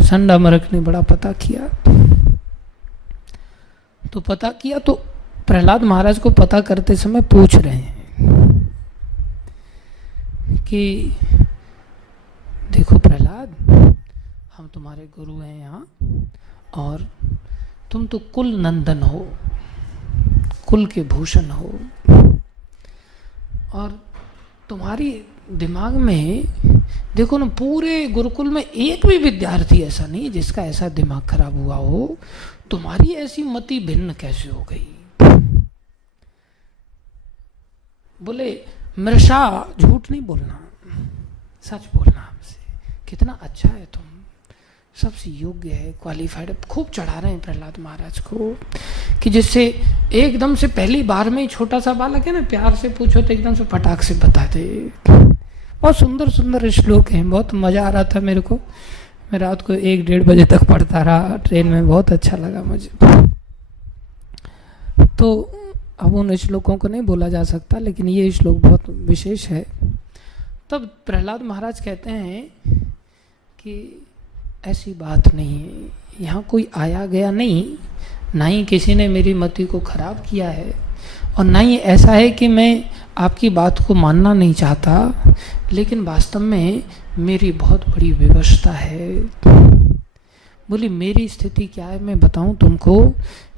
संडामरक ने बड़ा पता किया, तो पता किया तो प्रहलाद महाराज को पता करते समय पूछ रहे हैं कि देखो प्रहलाद, हम तुम्हारे गुरु हैं यहाँ, और तुम तो कुल नंदन हो, कुल के भूषण हो, और तुम्हारी दिमाग में देखो ना, पूरे गुरुकुल में एक भी विद्यार्थी ऐसा नहीं जिसका ऐसा दिमाग खराब हुआ हो, तुम्हारी ऐसी मति भिन्न कैसे हो गई? बोले मृषा, झूठ नहीं बोलना, सच बोलना हमसे, कितना अच्छा है तुम, सबसे योग्य है, क्वालिफाइड है। खूब चढ़ा रहे हैं प्रहलाद महाराज को कि जिससे एकदम से पहली बार में ही छोटा सा बालक है ना, प्यार से पूछो तो एकदम से फटाक से बता दे। बहुत सुंदर सुंदर श्लोक हैं, बहुत मजा आ रहा था मेरे को। मैं रात को 1-1:30 बजे तक पढ़ता रहा ट्रेन में, बहुत अच्छा लगा मुझे। तो अब उन श्लोकों को नहीं बोला जा सकता, लेकिन ये श्लोक बहुत विशेष है। तब प्रहलाद महाराज कहते हैं कि ऐसी बात नहीं है, यहाँ कोई आया गया नहीं, ना ही किसी ने मेरी मति को खराब किया है, और ना ही ऐसा है कि मैं आपकी बात को मानना नहीं चाहता, लेकिन वास्तव में मेरी बहुत बड़ी विवशता है। बोली मेरी स्थिति क्या है मैं बताऊं तुमको।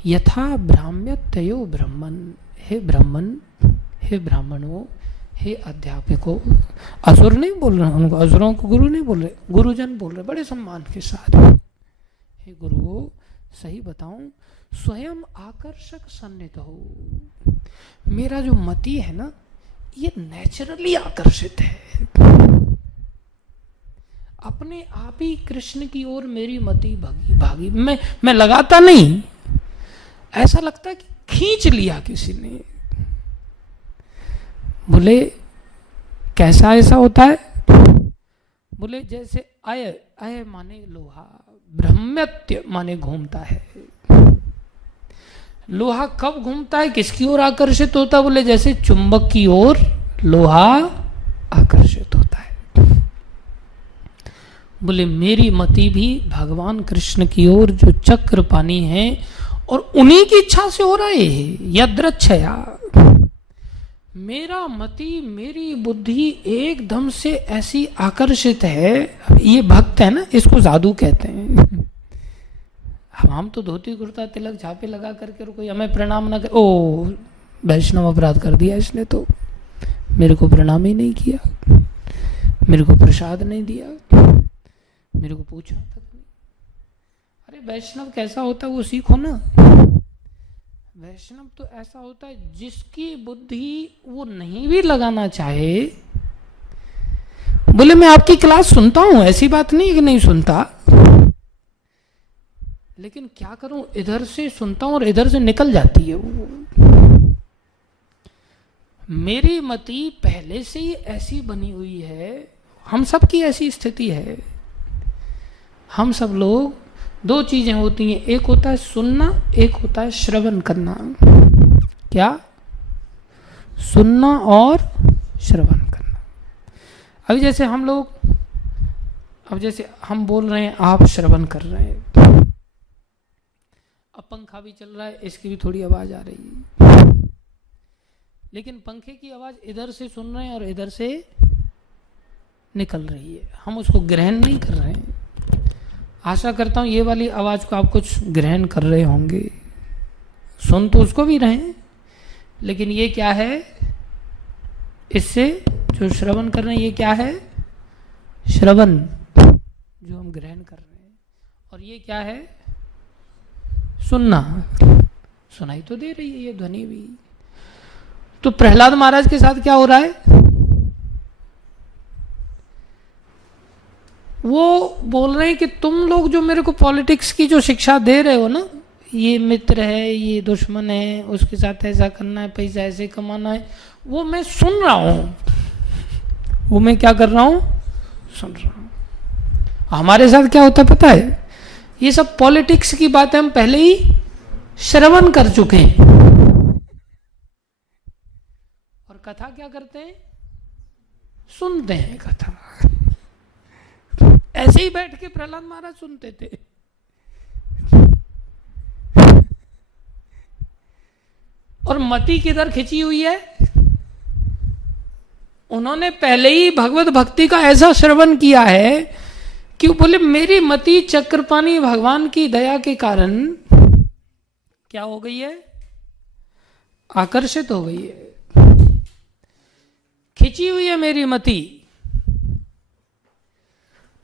यथा ब्राह्म्यतयो ब्रह्मन, हे ब्राह्मण, हे ब्राह्मणों, हे अध्यापकों, असुर नहीं बोल रहे उनको, असुरों को गुरु नहीं बोल रहे, गुरुजन बोल रहे बड़े सम्मान के साथ। हे गुरुओं, सही बताऊं, स्वयं आकर्षक सन्निध हो। मेरा जो मति है ना, ये नेचुरली आकर्षित है, अपने आप ही कृष्ण की ओर मेरी मति भागी। मैं लगाता नहीं, ऐसा लगता है कि खींच लिया किसी ने। बोले कैसा ऐसा होता है? बोले जैसे अय माने लोहा, ब्रह्म्यत्य माने घूमता है। लोहा कब घूमता है, किसकी ओर आकर्षित होता है? बोले जैसे चुंबक की ओर लोहा आकर्षित होता है। बोले मेरी मति भी भगवान कृष्ण की ओर जो चक्र पानी है और उन्हीं की इच्छा से हो रहा है। यद्रच्छया, मेरा मति, मेरी बुद्धि एकदम से ऐसी आकर्षित है। ये भक्त है ना, इसको साधु कहते हैं। हम तो धोती कुर्ता तिलक झापे लगा करके कोई हमें प्रणाम ना कर, ओ वैष्णव अपराध कर दिया इसने, तो मेरे को प्रणाम ही नहीं किया, मेरे को प्रसाद नहीं दिया, मेरे को पूछा तक नहीं। अरे वैष्णव कैसा होता है वो सीखो ना। वैष्णव तो ऐसा होता है जिसकी बुद्धि वो नहीं भी लगाना चाहे। बोले मैं आपकी क्लास सुनता हूं, ऐसी बात नहीं कि नहीं सुनता, लेकिन क्या करूं, इधर से सुनता हूं और इधर से निकल जाती है वो। मेरी मति पहले से ही ऐसी बनी हुई है, हम सब की ऐसी स्थिति है। हम सब लोग, दो चीजें होती हैं, एक होता है सुनना, एक होता है श्रवण करना। क्या? सुनना और श्रवण करना। अभी जैसे हम लोग, अब जैसे हम बोल रहे हैं, आप श्रवण कर रहे हैं, अब पंखा भी चल रहा है, इसकी भी थोड़ी आवाज आ रही है, लेकिन पंखे की आवाज इधर से सुन रहे हैं और इधर से निकल रही है, हम उसको ग्रहण नहीं कर रहे हैं। आशा करता हूं ये वाली आवाज को आप कुछ ग्रहण कर रहे होंगे, सुन तो उसको भी रहे हैं, लेकिन ये क्या है, इससे जो श्रवण कर रहे हैं, ये क्या है? श्रवण, जो हम ग्रहण कर रहे हैं। और ये क्या है? सुनना। सुनाई तो दे रही है ये ध्वनि भी। तो प्रहलाद महाराज के साथ क्या हो रहा है? वो बोल रहे हैं कि तुम लोग जो मेरे को पॉलिटिक्स की जो शिक्षा दे रहे हो ना, ये मित्र है, ये दुश्मन है, उसके साथ ऐसा करना है, पैसा ऐसे कमाना है, वो मैं सुन रहा हूं। वो मैं क्या कर रहा हूं? सुन रहा हूं। हमारे साथ क्या होता है पता है? ये सब पॉलिटिक्स की बातें हम पहले ही श्रवण कर चुके हैं, और कथा क्या करते हैं? सुनते हैं कथा। ऐसे ही बैठ के प्रहलाद महाराज सुनते थे। और मति किधर खिंची हुई है? उन्होंने पहले ही भगवत भक्ति का ऐसा श्रवण किया है कि बोले मेरी मति चक्रपाणी भगवान की दया के कारण क्या हो गई है? आकर्षित हो गई है, खिंची हुई है मेरी मति।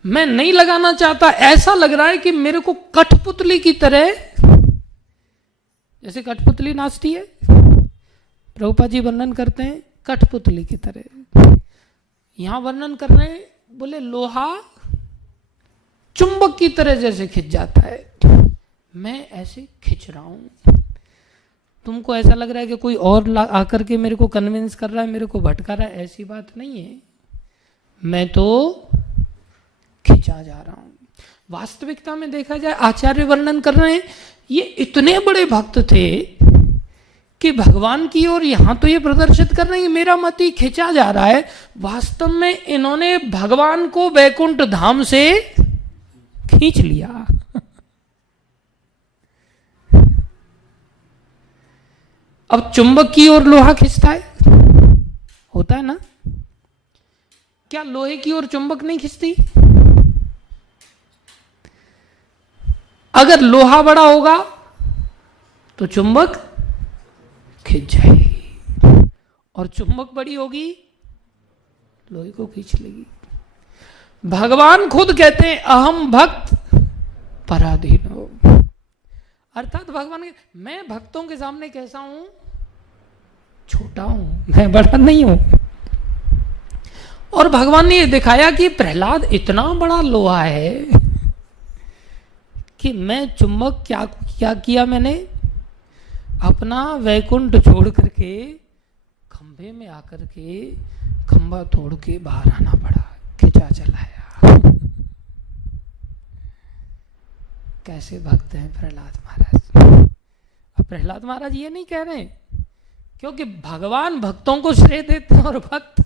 मैं नहीं लगाना चाहता, ऐसा लग रहा है कि मेरे को कठपुतली की तरह, जैसे कठपुतली नाचती है, प्रभुपाद जी वर्णन करते हैं कठपुतली की तरह। यहां वर्णन कर रहे हैं, बोले लोहा चुंबक की तरह जैसे खिंच जाता है, मैं ऐसे खिंच रहा हूं। तुमको ऐसा लग रहा है कि कोई और आकर के मेरे को कन्विंस कर रहा है, मेरे को भटका रहा है, ऐसी बात नहीं है। मैं तो खिंचा जा रहा हूं। वास्तविकता में देखा जाए, आचार्य वर्णन कर रहे हैं, ये इतने बड़े भक्त थे कि भगवान की ओर यहां तो ये प्रदर्शित कर रहे हैं मेरा मति खिंचा जा रहा है, वास्तव में इन्होंने भगवान को वैकुंठ धाम से खींच लिया। अब चुंबक की ओर लोहा खींचता है, होता है ना? क्या लोहे की ओर चुंबक नहीं खींचती? अगर लोहा बड़ा होगा तो चुंबक खींच जाएगी, और चुंबक बड़ी होगी लोहे को खींच लेगी। भगवान खुद कहते हैं अहम भक्त पराधीन हो, अर्थात भगवान मैं भक्तों के सामने कैसा हूं? छोटा हूं, मैं बड़ा नहीं हूं। और भगवान ने ये दिखाया कि प्रहलाद इतना बड़ा लोहा है कि मैं चुंबक क्या किया मैंने? अपना वैकुंठ छोड़ करके खंभे में आकर के खंभा तोड़ के बाहर आना पड़ा, खिंचा चलाया। कैसे भक्त हैं प्रहलाद महाराज। अब प्रहलाद महाराज ये नहीं कह रहे, क्योंकि भगवान भक्तों को श्रेय देते हैं और भक्त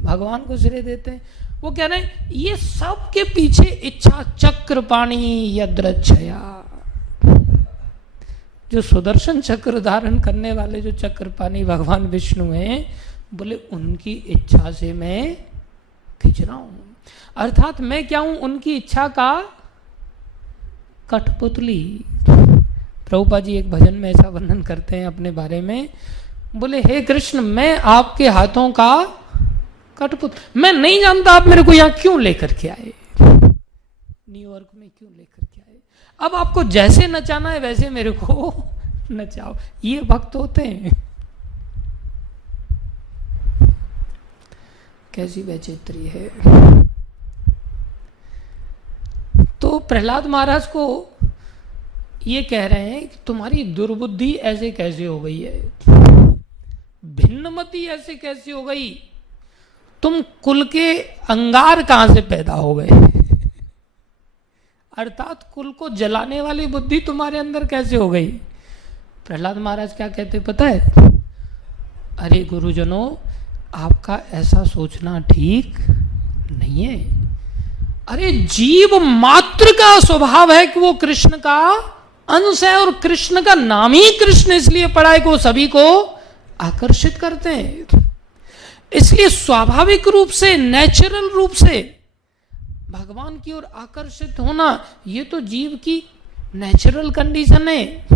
भगवान को श्रेय देते हैं। वो कह रहे हैं ये सब के पीछे इच्छा चक्रपाणी यद्रच्छया, जो सुदर्शन चक्र धारण करने वाले जो चक्रपाणी भगवान विष्णु हैं, बोले उनकी इच्छा से मैं खींच रहा हूं। अर्थात मैं क्या हूं? उनकी इच्छा का कठपुतली। प्रभुपाद जी एक भजन में ऐसा वर्णन करते हैं अपने बारे में, बोले हे कृष्ण मैं आपके हाथों का कठपुतली। मैं नहीं जानता आप मेरे को यहां क्यों लेकर के आए, न्यूयॉर्क में क्यों लेकर के आए। अब आपको जैसे नचाना है वैसे मेरे को नचाओ। ये भक्त होते हैं। कैसी वैचित्री है। तो प्रहलाद महाराज को ये कह रहे हैं कि तुम्हारी दुर्बुद्धि ऐसे कैसे हो गई है, भिन्नमति ऐसे कैसे हो गई, तुम कुल के अंगार कहां से पैदा हो गए, अर्थात कुल को जलाने वाली बुद्धि तुम्हारे अंदर कैसे हो गई। प्रहलाद महाराज क्या कहते पता है? अरे गुरुजनों, आपका ऐसा सोचना ठीक नहीं है। अरे जीव मात्र का स्वभाव है कि वो कृष्ण का अंश है, और कृष्ण का नाम ही कृष्ण इसलिए पड़ा है कि वो सभी को आकर्षित करते हैं। इसलिए स्वाभाविक रूप से, नेचुरल रूप से भगवान की ओर आकर्षित होना, ये तो जीव की नेचुरल कंडीशन है।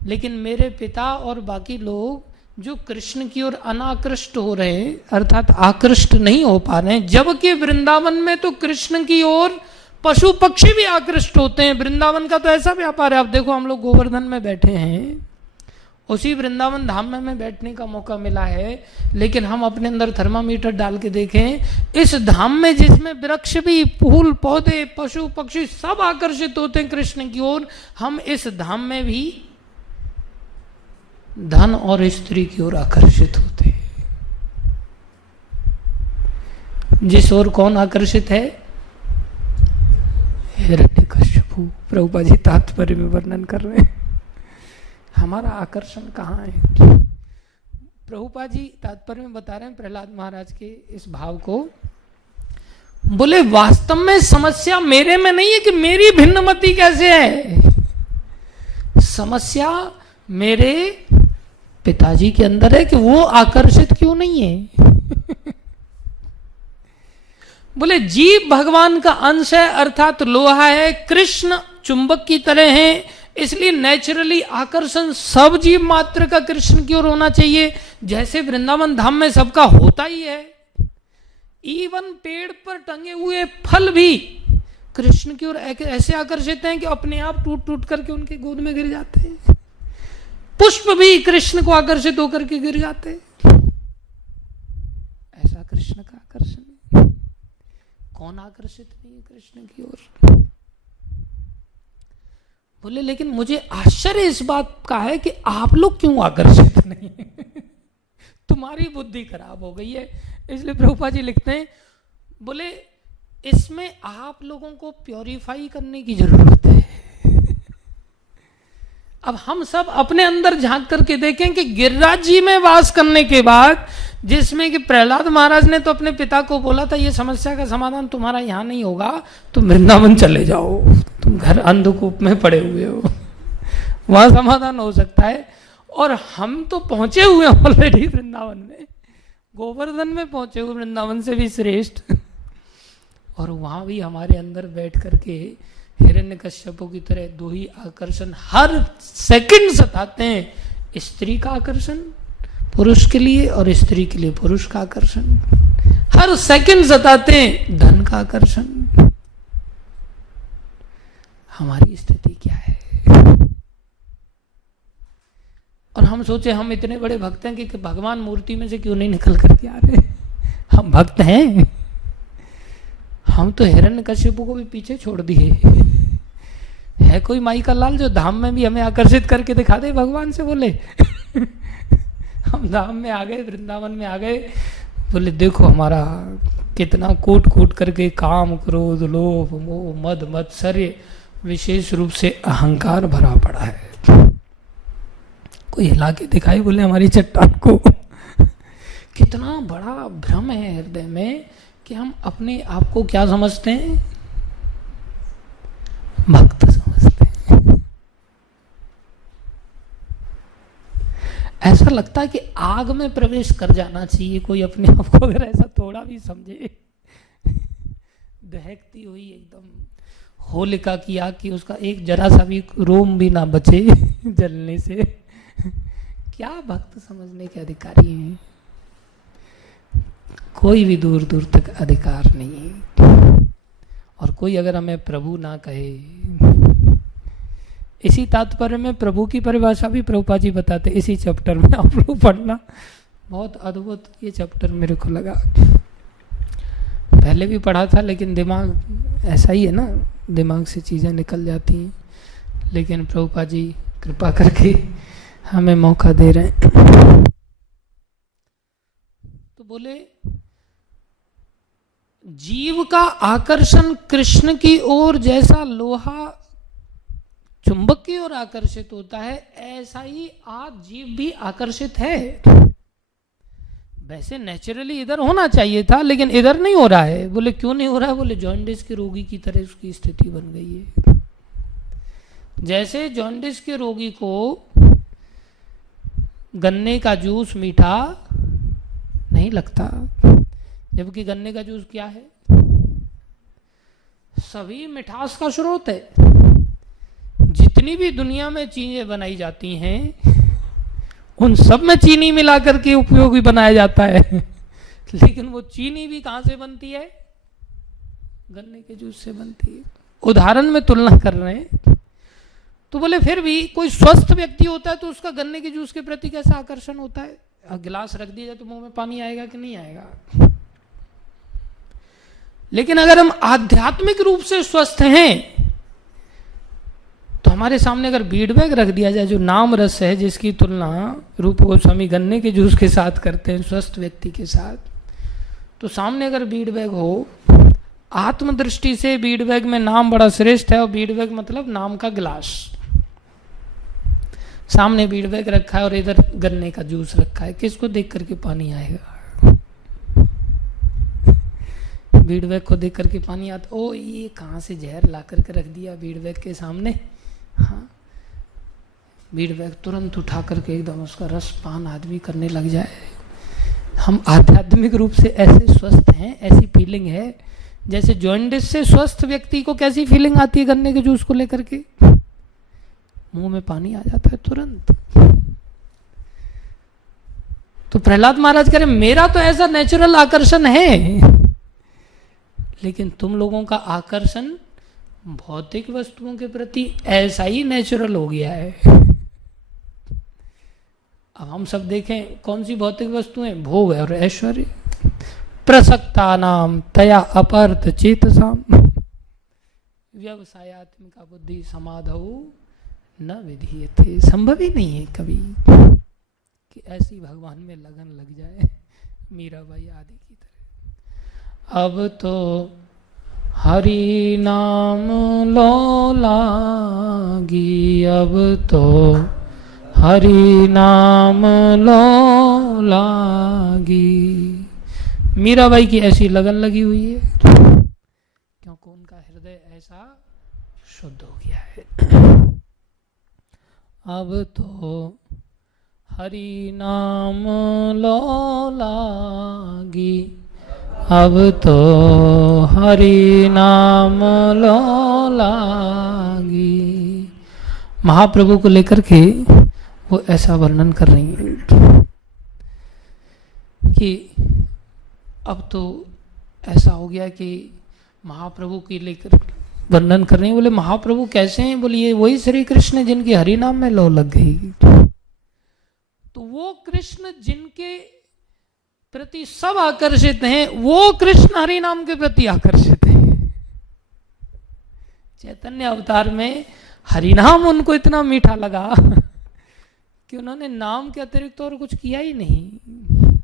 लेकिन मेरे पिता और बाकी लोग जो कृष्ण की ओर अनाकृष्ट हो रहे हैं, अर्थात आकृष्ट नहीं हो पा रहे हैं, जबकि वृंदावन में तो कृष्ण की ओर पशु पक्षी भी आकृष्ट होते हैं। वृंदावन का तो ऐसा व्यापार है। अब देखो हम लोग गोवर्धन में बैठे हैं, उसी वृंदावन धाम में हमें बैठने का मौका मिला है, लेकिन हम अपने अंदर थर्मामीटर डाल के देखें, इस धाम में जिसमें वृक्ष भी, फूल पौधे, पशु पक्षी सब आकर्षित होते हैं कृष्ण की ओर, हम इस धाम में भी धन और स्त्री की ओर आकर्षित होते हैं। जिस ओर कौन आकर्षित है? हिरण्यकश्यपु। प्रभुपाद जी तात्पर्य में वर्णन कर रहे हैं हमारा आकर्षण कहाँ है। प्रभुपाद जी तात्पर्य में बता रहे हैं प्रहलाद महाराज के इस भाव को। बोले वास्तव में समस्या मेरे में नहीं है कि मेरी भिन्नमति कैसे है, समस्या मेरे पिताजी के अंदर है कि वो आकर्षित क्यों नहीं है। बोले जीव भगवान का अंश है, अर्थात लोहा है, कृष्ण चुंबक की तरह है, इसलिए नेचुरली आकर्षण सब जीव मात्र का कृष्ण की ओर होना चाहिए, जैसे वृंदावन धाम में सबका होता ही है। इवन पेड़ पर टंगे हुए फल भी कृष्ण की ओर ऐसे आकर्षित हैं कि अपने आप टूट टूट करके उनके गोद में गिर जाते हैं। पुष्प भी कृष्ण को आकर्षित होकर के गिर जाते हैं। ऐसा कृष्ण का आकर्षण है। कौन आकर्षित नहीं है कृष्ण की ओर। बोले लेकिन मुझे आश्चर्य इस बात का है कि आप लोग क्यों आकर्षित नहीं है। तुम्हारी बुद्धि खराब हो गई है। इसलिए प्रभुपाद जी लिखते हैं, बोले इसमें आप लोगों को प्योरीफाई करने की जरूरत है। अब हम सब अपने अंदर झांक करके देखें कि गिरिराज जी में वास करने के बाद, जिसमें कि प्रहलाद महाराज ने तो अपने पिता को बोला था ये समस्या का समाधान तुम्हारा यहां नहीं होगा, तुम वृंदावन चले जाओ, तुम घर अंधकूप में पड़े हुए हो, वहां समाधान हो सकता है। और हम तो पहुंचे हुए ऑलरेडी वृंदावन में, गोवर्धन में पहुंचे हुए, वृंदावन से भी श्रेष्ठ। और वहां भी हमारे अंदर बैठ करके हिरण्यकश्यपों की तरह दो ही आकर्षण हर सेकंड सताते हैं। स्त्री का आकर्षण पुरुष के लिए और स्त्री के लिए पुरुष का आकर्षण हर सेकंड सताते हैं। धन का आकर्षण। हमारी स्थिति क्या है। और हम सोचे हम इतने बड़े भक्त हैं कि भगवान मूर्ति में से क्यों नहीं निकल करके आ रहे। हम भक्त हैं। हम तो हिरण्यकश्यप को भी पीछे छोड़ दिए। है कोई माई का लाल जो धाम में भी हमें आकर्षित करके दिखा दे। भगवान से बोले हम धाम में आ गए, वृंदावन में आ गए, बोले देखो हमारा कितना कूट कूट करके काम क्रोध लोभ मोह मद मत्सर्य विशेष रूप से अहंकार भरा पड़ा है। कोई हिला के दिखाई बोले हमारी चट्टान को। कितना बड़ा भ्रम है हृदय में कि हम अपने आप को क्या समझते हैं, भक्त समझते हैं। ऐसा लगता है कि आग में प्रवेश कर जाना चाहिए कोई अपने आप को अगर ऐसा थोड़ा भी समझे। दहकती हुई एकदम होलिका की आग की, उसका एक जरा सा भी रोम भी ना बचे जलने से। क्या भक्त समझने के अधिकारी हैं। कोई भी दूर दूर तक अधिकार नहीं है। और कोई अगर हमें प्रभु ना कहे, इसी तात्पर्य में प्रभु की परिभाषा भी प्रभुपाद जी बताते इसी चैप्टर में, आप लोग पढ़ना। बहुत अद्भुत ये चैप्टर मेरे को लगा। पहले भी पढ़ा था लेकिन दिमाग ऐसा ही है ना, दिमाग से चीज़ें निकल जाती हैं। लेकिन प्रभुपाद जी कृपा करके हमें मौका दे रहे हैं। तो बोले जीव का आकर्षण कृष्ण की ओर जैसा लोहा चुंबक की ओर आकर्षित होता है, ऐसा ही आज जीव भी आकर्षित है। वैसे नेचुरली इधर होना चाहिए था लेकिन इधर नहीं हो रहा है। बोले क्यों नहीं हो रहा है। बोले जॉन्डिस के रोगी की तरह उसकी स्थिति बन गई है। जैसे जॉन्डिस के रोगी को गन्ने का जूस मीठा नहीं लगता, जबकि गन्ने का जूस क्या है, सभी मिठास का स्रोत है। जितनी भी दुनिया में चीजें बनाई जाती हैं उन सब में चीनी मिला करके उपयोगी बनाया जाता है। लेकिन वो चीनी भी कहां से बनती है, गन्ने के जूस से बनती है। उदाहरण में तुलना कर रहे हैं। तो बोले फिर भी कोई स्वस्थ व्यक्ति होता है तो उसका गन्ने के जूस के प्रति कैसा आकर्षण होता है। गिलास रख दिया जाए तो मुंह में पानी आएगा कि नहीं आएगा। लेकिन अगर हम आध्यात्मिक रूप से स्वस्थ हैं तो हमारे सामने अगर बीड बैग रख दिया जाए जो नाम रस है, जिसकी तुलना रूप गोस्वामी गन्ने के जूस के साथ करते हैं स्वस्थ व्यक्ति के साथ, तो सामने अगर बीड बैग हो, आत्मदृष्टि से बीड बैग में नाम बड़ा श्रेष्ठ है। और बीड बैग मतलब नाम का गिलास। सामने फीडबैक रखा है और इधर गन्ने का जूस रखा है, किसको देख करके पानी आएगा? फीडबैक को देख करके पानी आता, ओ ये कहाँ से जहर ला करके रख दिया फीडबैक के सामने। हाँ, फीडबैक तुरंत उठा करके एकदम उसका रस पान आदमी करने लग जाए। हम आध्यात्मिक रूप से ऐसे स्वस्थ हैं, ऐसी फीलिंग है जैसे जॉइंटिस से स्वस्थ व्यक्ति को कैसी फीलिंग आती है गन्ने के जूस को लेकर के, मुंह में पानी आ जाता है तुरंत। तो प्रहलाद महाराज कह रहे मेरा तो ऐसा नेचुरल आकर्षण है, लेकिन तुम लोगों का आकर्षण भौतिक वस्तुओं के प्रति ऐसा ही नेचुरल हो गया है। अब हम सब देखें कौन सी भौतिक वस्तुएं, भोग और ऐश्वर्य, प्रसक्ता नाम तया अपरत चेतसाम व्यवसायात्मिका बुद्धि समाधौ न विधीयते। संभव ही नहीं है कभी कि ऐसी भगवान में लगन लग जाए मीराबाई आदि की तरह। अब तो हरि नाम लो लागी, अब तो हरि नाम लो लागी। मीराबाई की ऐसी लगन लगी हुई है क्योंकि उनका हृदय ऐसा शुद्ध हो गया है। अब तो हरि नाम लो लागी, अब तो हरि नाम लो लागी। महाप्रभु को लेकर के वो ऐसा वर्णन कर रही हैं कि अब तो ऐसा हो गया कि महाप्रभु की लेकर वर्णन कर रही हैं। बोले महाप्रभु कैसे हैं? बोले ये वही श्री कृष्ण जिनकी हरि नाम में लो लग गई। तो वो कृष्ण जिनके प्रति सब आकर्षित हैं, वो कृष्ण हरि नाम के प्रति आकर्षित हैं। चैतन्य अवतार में हरि नाम उनको इतना मीठा लगा कि उन्होंने नाम के अतिरिक्त और कुछ किया ही नहीं।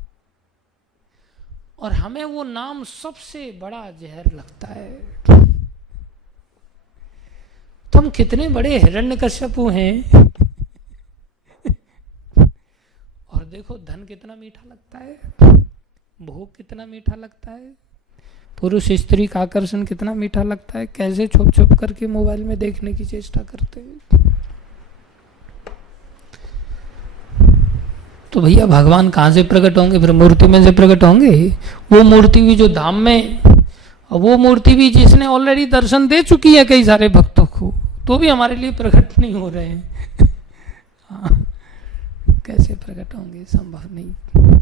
और हमें वो नाम सबसे बड़ा जहर लगता है। तो हम कितने बड़े हिरण्यकश्यपु हैं और देखो धन कितना मीठा लगता है, भोग कितना मीठा लगता है, पुरुष स्त्री का आकर्षण कितना मीठा लगता है, कैसे छुप छुप करके मोबाइल में देखने की चेष्टा करते हैं। तो भैया भगवान कहाँ से प्रकट होंगे? फिर मूर्ति में से प्रकट होंगे। वो मूर्ति भी जो धाम में, और वो मूर्ति भी जिसने ऑलरेडी दर्शन दे चुकी है कई सारे भक्तों को, तो भी हमारे लिए प्रकट नहीं हो रहे हैं। हाँ, कैसे प्रकट होंगे? संभव नहीं।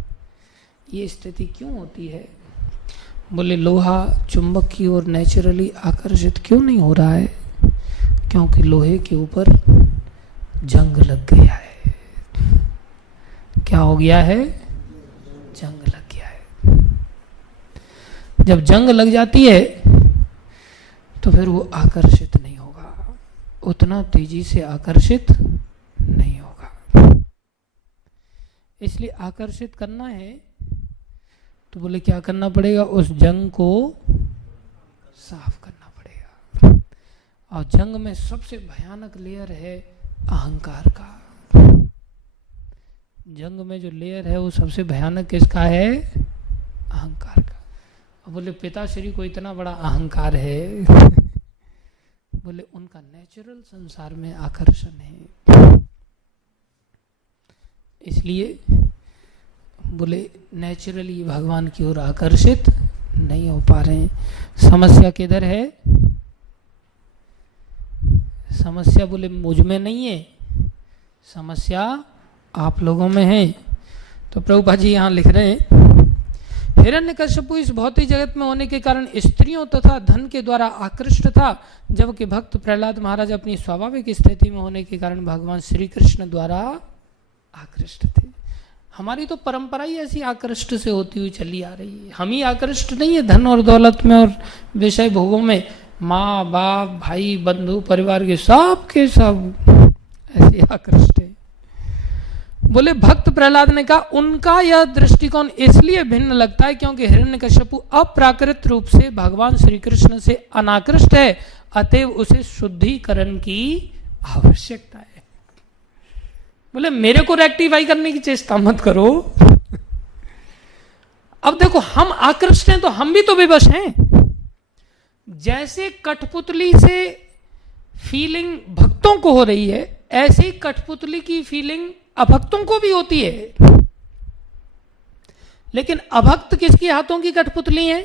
ये स्थिति क्यों होती है? बोले लोहा चुंबक की ओर नेचुरली आकर्षित क्यों नहीं हो रहा है? क्योंकि लोहे के ऊपर जंग लग गया है। क्या हो गया है? जंग लग गया है। जब जंग लग जाती है तो फिर वो आकर्षित नहीं होगा, उतना तेजी से आकर्षित नहीं होगा। इसलिए आकर्षित करना है तो बोले क्या करना पड़ेगा? उस जंग को साफ करना पड़ेगा। और जंग में सबसे भयानक लेयर है अहंकार का। जंग में जो लेयर है वो सबसे भयानक किसका है? अहंकार का। और बोले पिताश्री को इतना बड़ा अहंकार है बोले उनका नेचुरल संसार में आकर्षण है, इसलिए बोले नेचुरली भगवान की ओर आकर्षित नहीं हो पा रहे हैं। समस्या किधर है? समस्या बोले मुझ में नहीं है, समस्या आप लोगों में है। तो प्रभुपाद जी यहाँ लिख रहे हैं, हिरण्यकश्यपु इस भौतिक जगत में होने के कारण स्त्रियों तथा धन के द्वारा आकृष्ट था, जबकि भक्त प्रहलाद महाराज अपनी स्वाभाविक स्थिति में होने के कारण भगवान श्री कृष्ण द्वारा आकृष्ट थे। हमारी तो परंपरा ही ऐसी आकृष्ट से होती हुई चली आ रही है। हम ही आकृष्ट नहीं है धन और दौलत में और विषय भोगों में। माँ बाप भाई बंधु परिवार के सब ऐसे आकृष्ट है। बोले भक्त प्रहलाद ने कहा उनका यह दृष्टिकोण इसलिए भिन्न लगता है क्योंकि हिरण्यकश्यपु अप्राकृत रूप से भगवान श्री कृष्ण से अनाकृष्ट है, अतएव उसे शुद्धिकरण की आवश्यकता है। बोले मेरे को रेक्टिफाई करने की चेष्टा मत करो। अब देखो हम आकृष्ट हैं तो हम भी तो विवश हैं। जैसे कठपुतली से फीलिंग भक्तों को हो रही है, ऐसे ही कठपुतली की फीलिंग अभक्तों को भी होती है। लेकिन अभक्त किसके हाथों की कठपुतली है?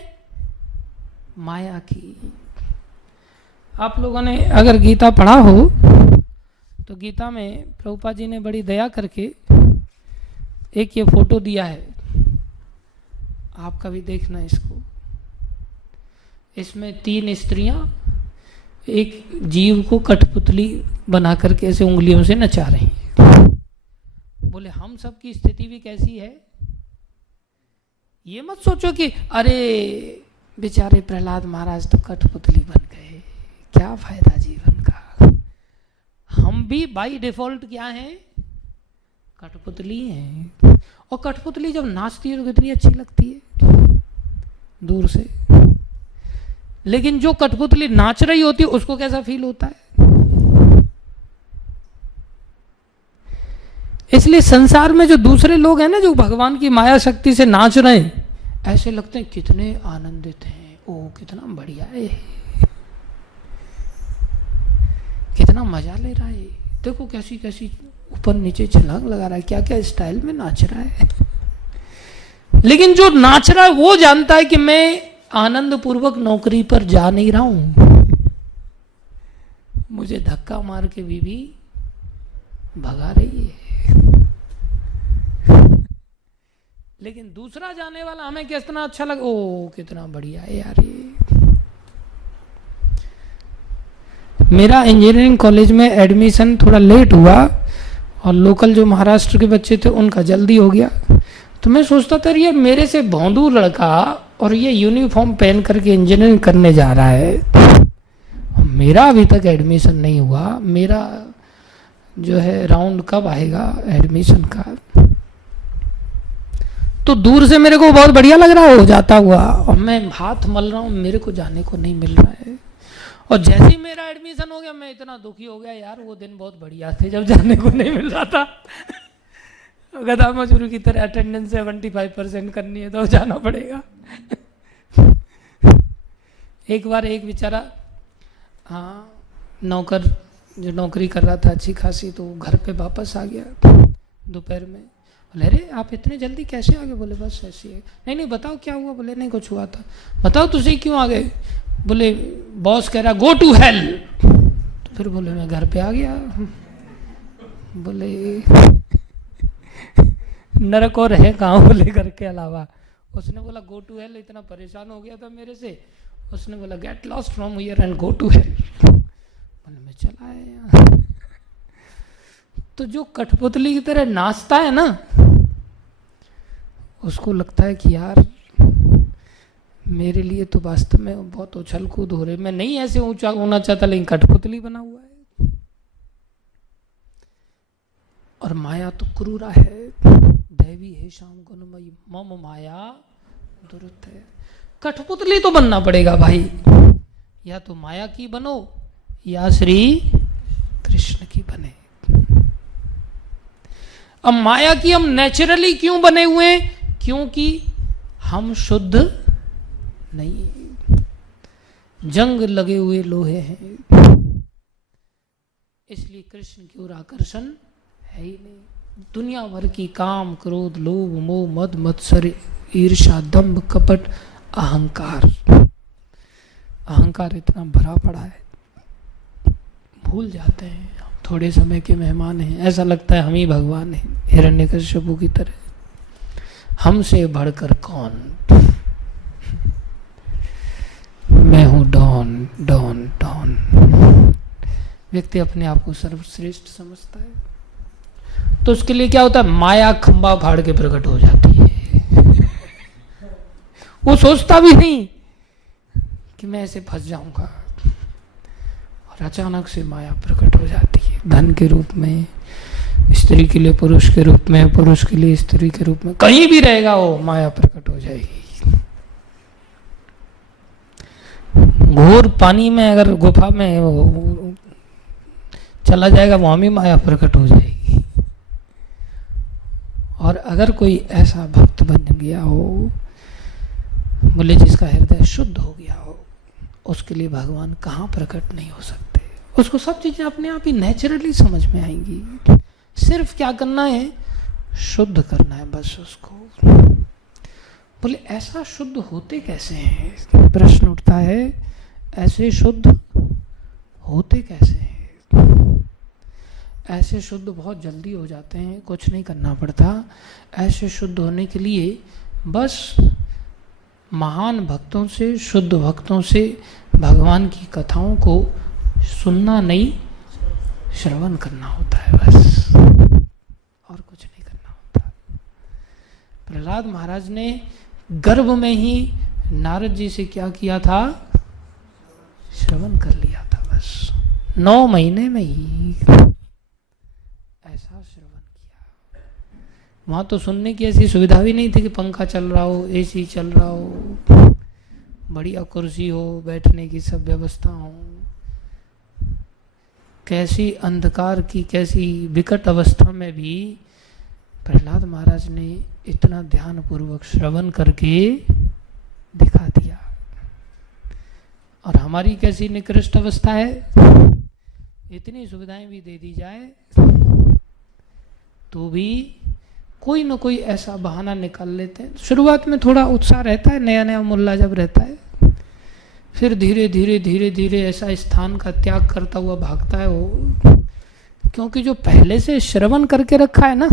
माया की। आप लोगों ने अगर गीता पढ़ा हो तो गीता में प्रभुपाद जी ने बड़ी दया करके एक ये फोटो दिया है, आप कभी देखना इसको। इसमें 3 स्त्रियां एक जीव को कठपुतली बना करके ऐसे उंगलियों से नचा रही हैं। बोले हम सब की स्थिति भी कैसी है? ये मत सोचो कि अरे बेचारे प्रहलाद महाराज तो कठपुतली बन गए, क्या फायदा जीवन का। हम भी बाय डिफॉल्ट क्या हैं? कठपुतली हैं। और कठपुतली जब नाचती है तो कितनी अच्छी लगती है दूर से, लेकिन जो कठपुतली नाच रही होती है उसको कैसा फील होता है? इसलिए संसार में जो दूसरे लोग हैं ना, जो भगवान की माया शक्ति से नाच रहे हैं, ऐसे लगते हैं कितने आनंदित हैं, ओ कितना बढ़िया है, कितना मजा ले रहा है, देखो कैसी कैसी ऊपर नीचे छलांग लगा रहा है, क्या क्या स्टाइल में नाच रहा है। लेकिन जो नाच रहा है वो जानता है कि मैं आनंद पूर्वक नौकरी पर जा नहीं रहा हूं, मुझे धक्का मार के बीवी भगा रही है। लेकिन दूसरा जाने वाला हमें कितना अच्छा लगा, ओ कितना बढ़िया है यार ये। मेरा इंजीनियरिंग कॉलेज में एडमिशन थोड़ा लेट हुआ और लोकल जो महाराष्ट्र के बच्चे थे उनका जल्दी हो गया, तो मैं सोचता था ये मेरे से भौंदू लड़का और ये यूनिफॉर्म पहन करके इंजीनियरिंग करने जा रहा है, मेरा अभी तक एडमिशन नहीं हुआ, मेरा जो है राउंड कब आएगा एडमिशन का। तो दूर से मेरे को बहुत बढ़िया लग रहा है हो जाता हुआ, और मैं हाथ मल रहा हूँ, मेरे को जाने को नहीं मिल रहा है। और जैसे ही मेरा एडमिशन हो गया मैं इतना दुखी हो गया, यार वो दिन बहुत बढ़िया थे जब जाने को नहीं मिल रहा था। गधा मजदूर की तरह अटेंडेंस 75% करनी है तो जाना पड़ेगा। एक बार एक बेचारा, हाँ नौकर जो नौकरी कर रहा था अच्छी खासी, तो घर पे वापस आ गया दोपहर में। बोले अरे आप इतने जल्दी कैसे आ गए? बोले बस ऐसे ही। नहीं नहीं बताओ क्या हुआ? बोले नहीं कुछ हुआ था। बताओ तुझे क्यों आ गए? बोले बॉस कह रहा गो टू हेल। तो फिर बोले मैं घर पे आ गया। बोले नरक और है कहाँ? बोले घर के अलावा। उसने बोला गो टू हेल, इतना परेशान हो गया था मेरे से। उसने बोला get lost from here and go to hell. बोले मैं चला आया। तो जो कठपुतली की तरह नाचता है ना, उसको लगता है कि यार मेरे लिए तो वास्तव में बहुत उछल कूद हो रही, मैं नहीं ऐसे ऊंचा होना चाहता लेकिन कठपुतली बना हुआ है। और माया तो क्रूरा है, दैवी है श्याम गुणमयी मम माया दुरुत है। कठपुतली तो बनना पड़ेगा भाई, या तो माया की बनो या श्री कृष्ण की बने। अब माया की हम नेचुरली क्यों बने हुए हैं? क्योंकि हम शुद्ध नहीं, जंग लगे हुए लोहे हैं, इसलिए कृष्ण की ओर आकर्षण है ही नहीं। दुनिया भर की काम क्रोध लोभ मोह मद मत्सर ईर्ष्या दंभ कपट अहंकार, अहंकार इतना भरा पड़ा है, भूल जाते हैं हम थोड़े समय के मेहमान हैं, ऐसा लगता है हम ही भगवान हैं, हिरण्यकश्यप की तरह। हमसे बढ़कर कौन, मैं हूं डॉन डॉन डॉन। व्यक्ति अपने आप को सर्वश्रेष्ठ समझता है, तो उसके लिए क्या होता है? माया खंबा फाड़ के प्रकट हो जाती है। वो सोचता भी नहीं कि मैं ऐसे फंस जाऊंगा, और अचानक से माया प्रकट हो जाती है, धन के रूप में, स्त्री के लिए पुरुष के रूप में, पुरुष के लिए स्त्री के रूप में, कहीं भी रहेगा वो माया प्रकट हो जाएगी। घोर पानी में अगर गुफा में वो चला जाएगा, वहां भी माया प्रकट हो जाएगी। और अगर कोई ऐसा भक्त बन गया हो, बोले जिसका हृदय शुद्ध हो गया हो, उसके लिए भगवान कहाँ प्रकट नहीं हो सकते। उसको सब चीजें अपने आप ही नेचुरली समझ में आएंगी। सिर्फ क्या करना है, शुद्ध करना है बस उसको। बोले ऐसा शुद्ध होते कैसे हैं, प्रश्न उठता है, ऐसे शुद्ध होते कैसे हैं। ऐसे शुद्ध बहुत जल्दी हो जाते हैं, कुछ नहीं करना पड़ता। ऐसे शुद्ध होने के लिए बस महान भक्तों से, शुद्ध भक्तों से भगवान की कथाओं को सुनना नहीं, श्रवण करना होता है बस, और कुछ नहीं करना होता। प्रहलाद महाराज ने गर्भ में ही नारद जी से क्या किया था, श्रवण कर लिया था बस, 9 महीने में ही ऐसा श्रवण किया। वहां तो सुनने की ऐसी सुविधा भी नहीं थी कि पंखा चल रहा हो, एसी चल रहा हो, बढ़िया कुर्सी हो, बैठने की सब व्यवस्था हो। कैसी अंधकार की, कैसी विकट अवस्था में भी प्रहलाद महाराज ने इतना ध्यान पूर्वक श्रवण करके दिखा दिया। और हमारी कैसी निकृष्ट अवस्था है, इतनी सुविधाएं भी दे दी जाए तो भी कोई न कोई ऐसा बहाना निकाल लेते हैं। शुरुआत में थोड़ा उत्साह रहता है, नया नया मुल्ला जब रहता है, फिर धीरे धीरे धीरे धीरे ऐसा स्थान का त्याग करता हुआ भागता है वो, क्योंकि जो पहले से श्रवण करके रखा है ना,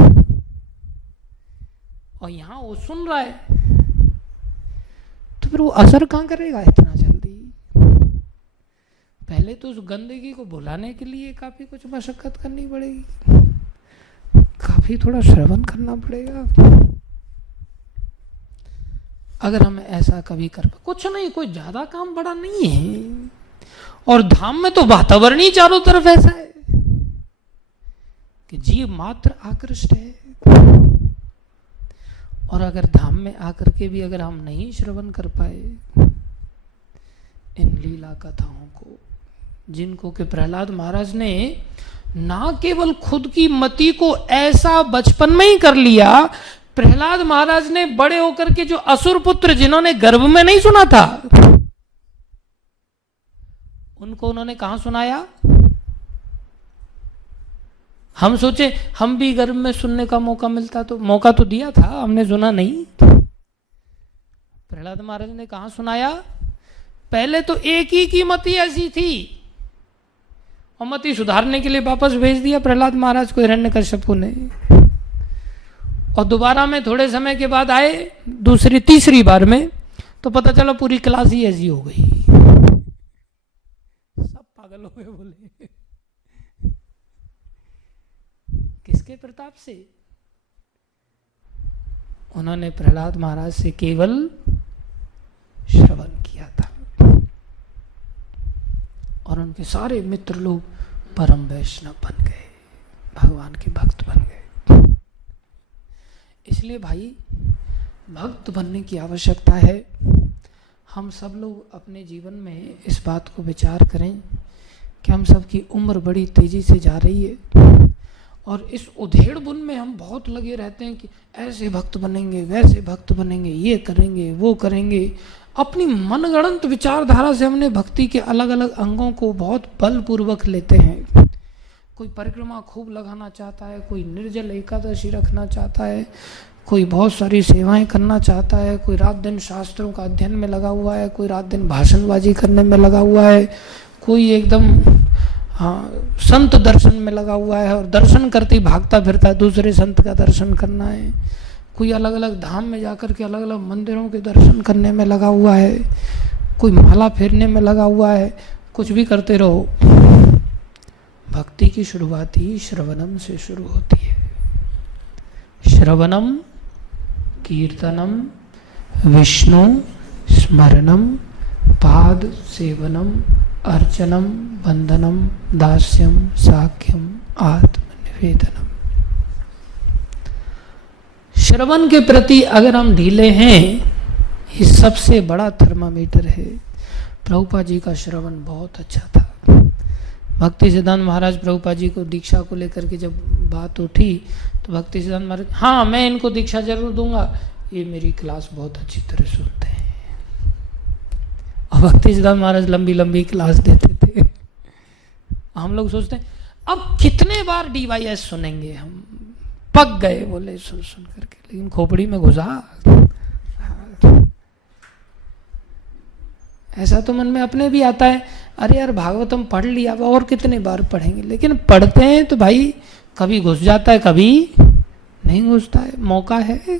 और यहाँ वो सुन रहा है, तो फिर वो असर कहाँ करेगा इतना जल्दी। पहले तो उस गंदगी को भुलाने के लिए काफी कुछ मशक्कत करनी पड़ेगी, काफी थोड़ा श्रवण करना पड़ेगा। अगर हम ऐसा कभी कर, कुछ नहीं, कोई ज्यादा काम बड़ा नहीं है। और धाम में तो वातावरण ही चारों तरफ ऐसा है कि जीव मात्र आकृष्ट है। और अगर धाम में आकर के भी अगर हम नहीं श्रवण कर पाए इन लीला कथाओं को, जिनको कि प्रहलाद महाराज ने ना केवल खुद की मति को ऐसा बचपन में ही कर लिया, प्रहलाद महाराज ने बड़े होकर के जो असुर पुत्र जिन्होंने गर्भ में नहीं सुना था, उनको उन्होंने कहां सुनाया। हम सोचे हम भी गर्भ में सुनने का मौका मिलता, तो मौका तो दिया था, हमने सुना नहीं। प्रहलाद महाराज ने कहां सुनाया। पहले तो एक ही की मति ऐसी थी, और मति सुधारने के लिए वापस भेज दिया प्रहलाद महाराज को हिरण्यकश्यप ने। और दोबारा में थोड़े समय के बाद आए, दूसरी तीसरी बार में, तो पता चला पूरी क्लास ही ऐसी हो गई, सब पागल हो गए। बोले किसके प्रताप से। उन्होंने प्रहलाद महाराज से केवल श्रवण किया था, और उनके सारे मित्र लोग परम वैष्णव बन गए, भगवान के भक्त बन गए। इसलिए भाई भक्त बनने की आवश्यकता है। हम सब लोग अपने जीवन में इस बात को विचार करें कि हम सब की उम्र बड़ी तेजी से जा रही है, और इस उधेड़ बुन में हम बहुत लगे रहते हैं कि ऐसे भक्त बनेंगे, वैसे भक्त बनेंगे, ये करेंगे, वो करेंगे। अपनी मनगढ़ंत विचारधारा से हमने भक्ति के अलग अलग अंगों को बहुत बलपूर्वक लेते हैं। कोई परिक्रमा खूब लगाना चाहता है, कोई निर्जल एकादशी रखना चाहता है, कोई बहुत सारी सेवाएं करना चाहता है, कोई रात दिन शास्त्रों का अध्ययन में लगा हुआ है, कोई रात दिन भाषणबाजी करने में लगा हुआ है, कोई एकदम संत दर्शन में लगा हुआ है और दर्शन करते ही भागता फिरता है, दूसरे संत का दर्शन करना है। कोई अलग अलग धाम में जाकर के अलग अलग मंदिरों के दर्शन करने में लगा हुआ है, कोई माला फेरने में लगा हुआ है। कुछ भी करते रहो, भक्ति की शुरुआत ही श्रवणम से शुरू होती है। श्रवणम कीर्तनम विष्णु स्मरणम पाद सेवनम अर्चनम वंदनम दास्यम साख्यम आत्मनिवेदनम। श्रवण के प्रति अगर हम ढीले हैं, ये सबसे बड़ा थर्मामीटर है। प्रभुपाद जी का श्रवण बहुत अच्छा था, भक्ति सिद्धांत महाराज प्रभुपाद जी को दीक्षा को लेकर के जब बात उठी तो भक्ति सिद्धांत महाराज, हाँ मैं इनको दीक्षा जरूर दूंगा, ये मेरी क्लास बहुत अच्छी तरह सुनते हैं। और भक्ति सिद्धांत महाराज लंबी लंबी क्लास देते थे। हम लोग सोचते हैं अब कितने बार DYS सुनेंगे, हम पक गए बोले सुन सुन करके, लेकिन खोपड़ी में घुसा। ऐसा तो मन में अपने भी आता है, अरे यार भागवतम पढ़ लिया और कितने बार पढ़ेंगे, लेकिन पढ़ते हैं तो भाई कभी घुस जाता है, कभी नहीं घुसता है, मौका है।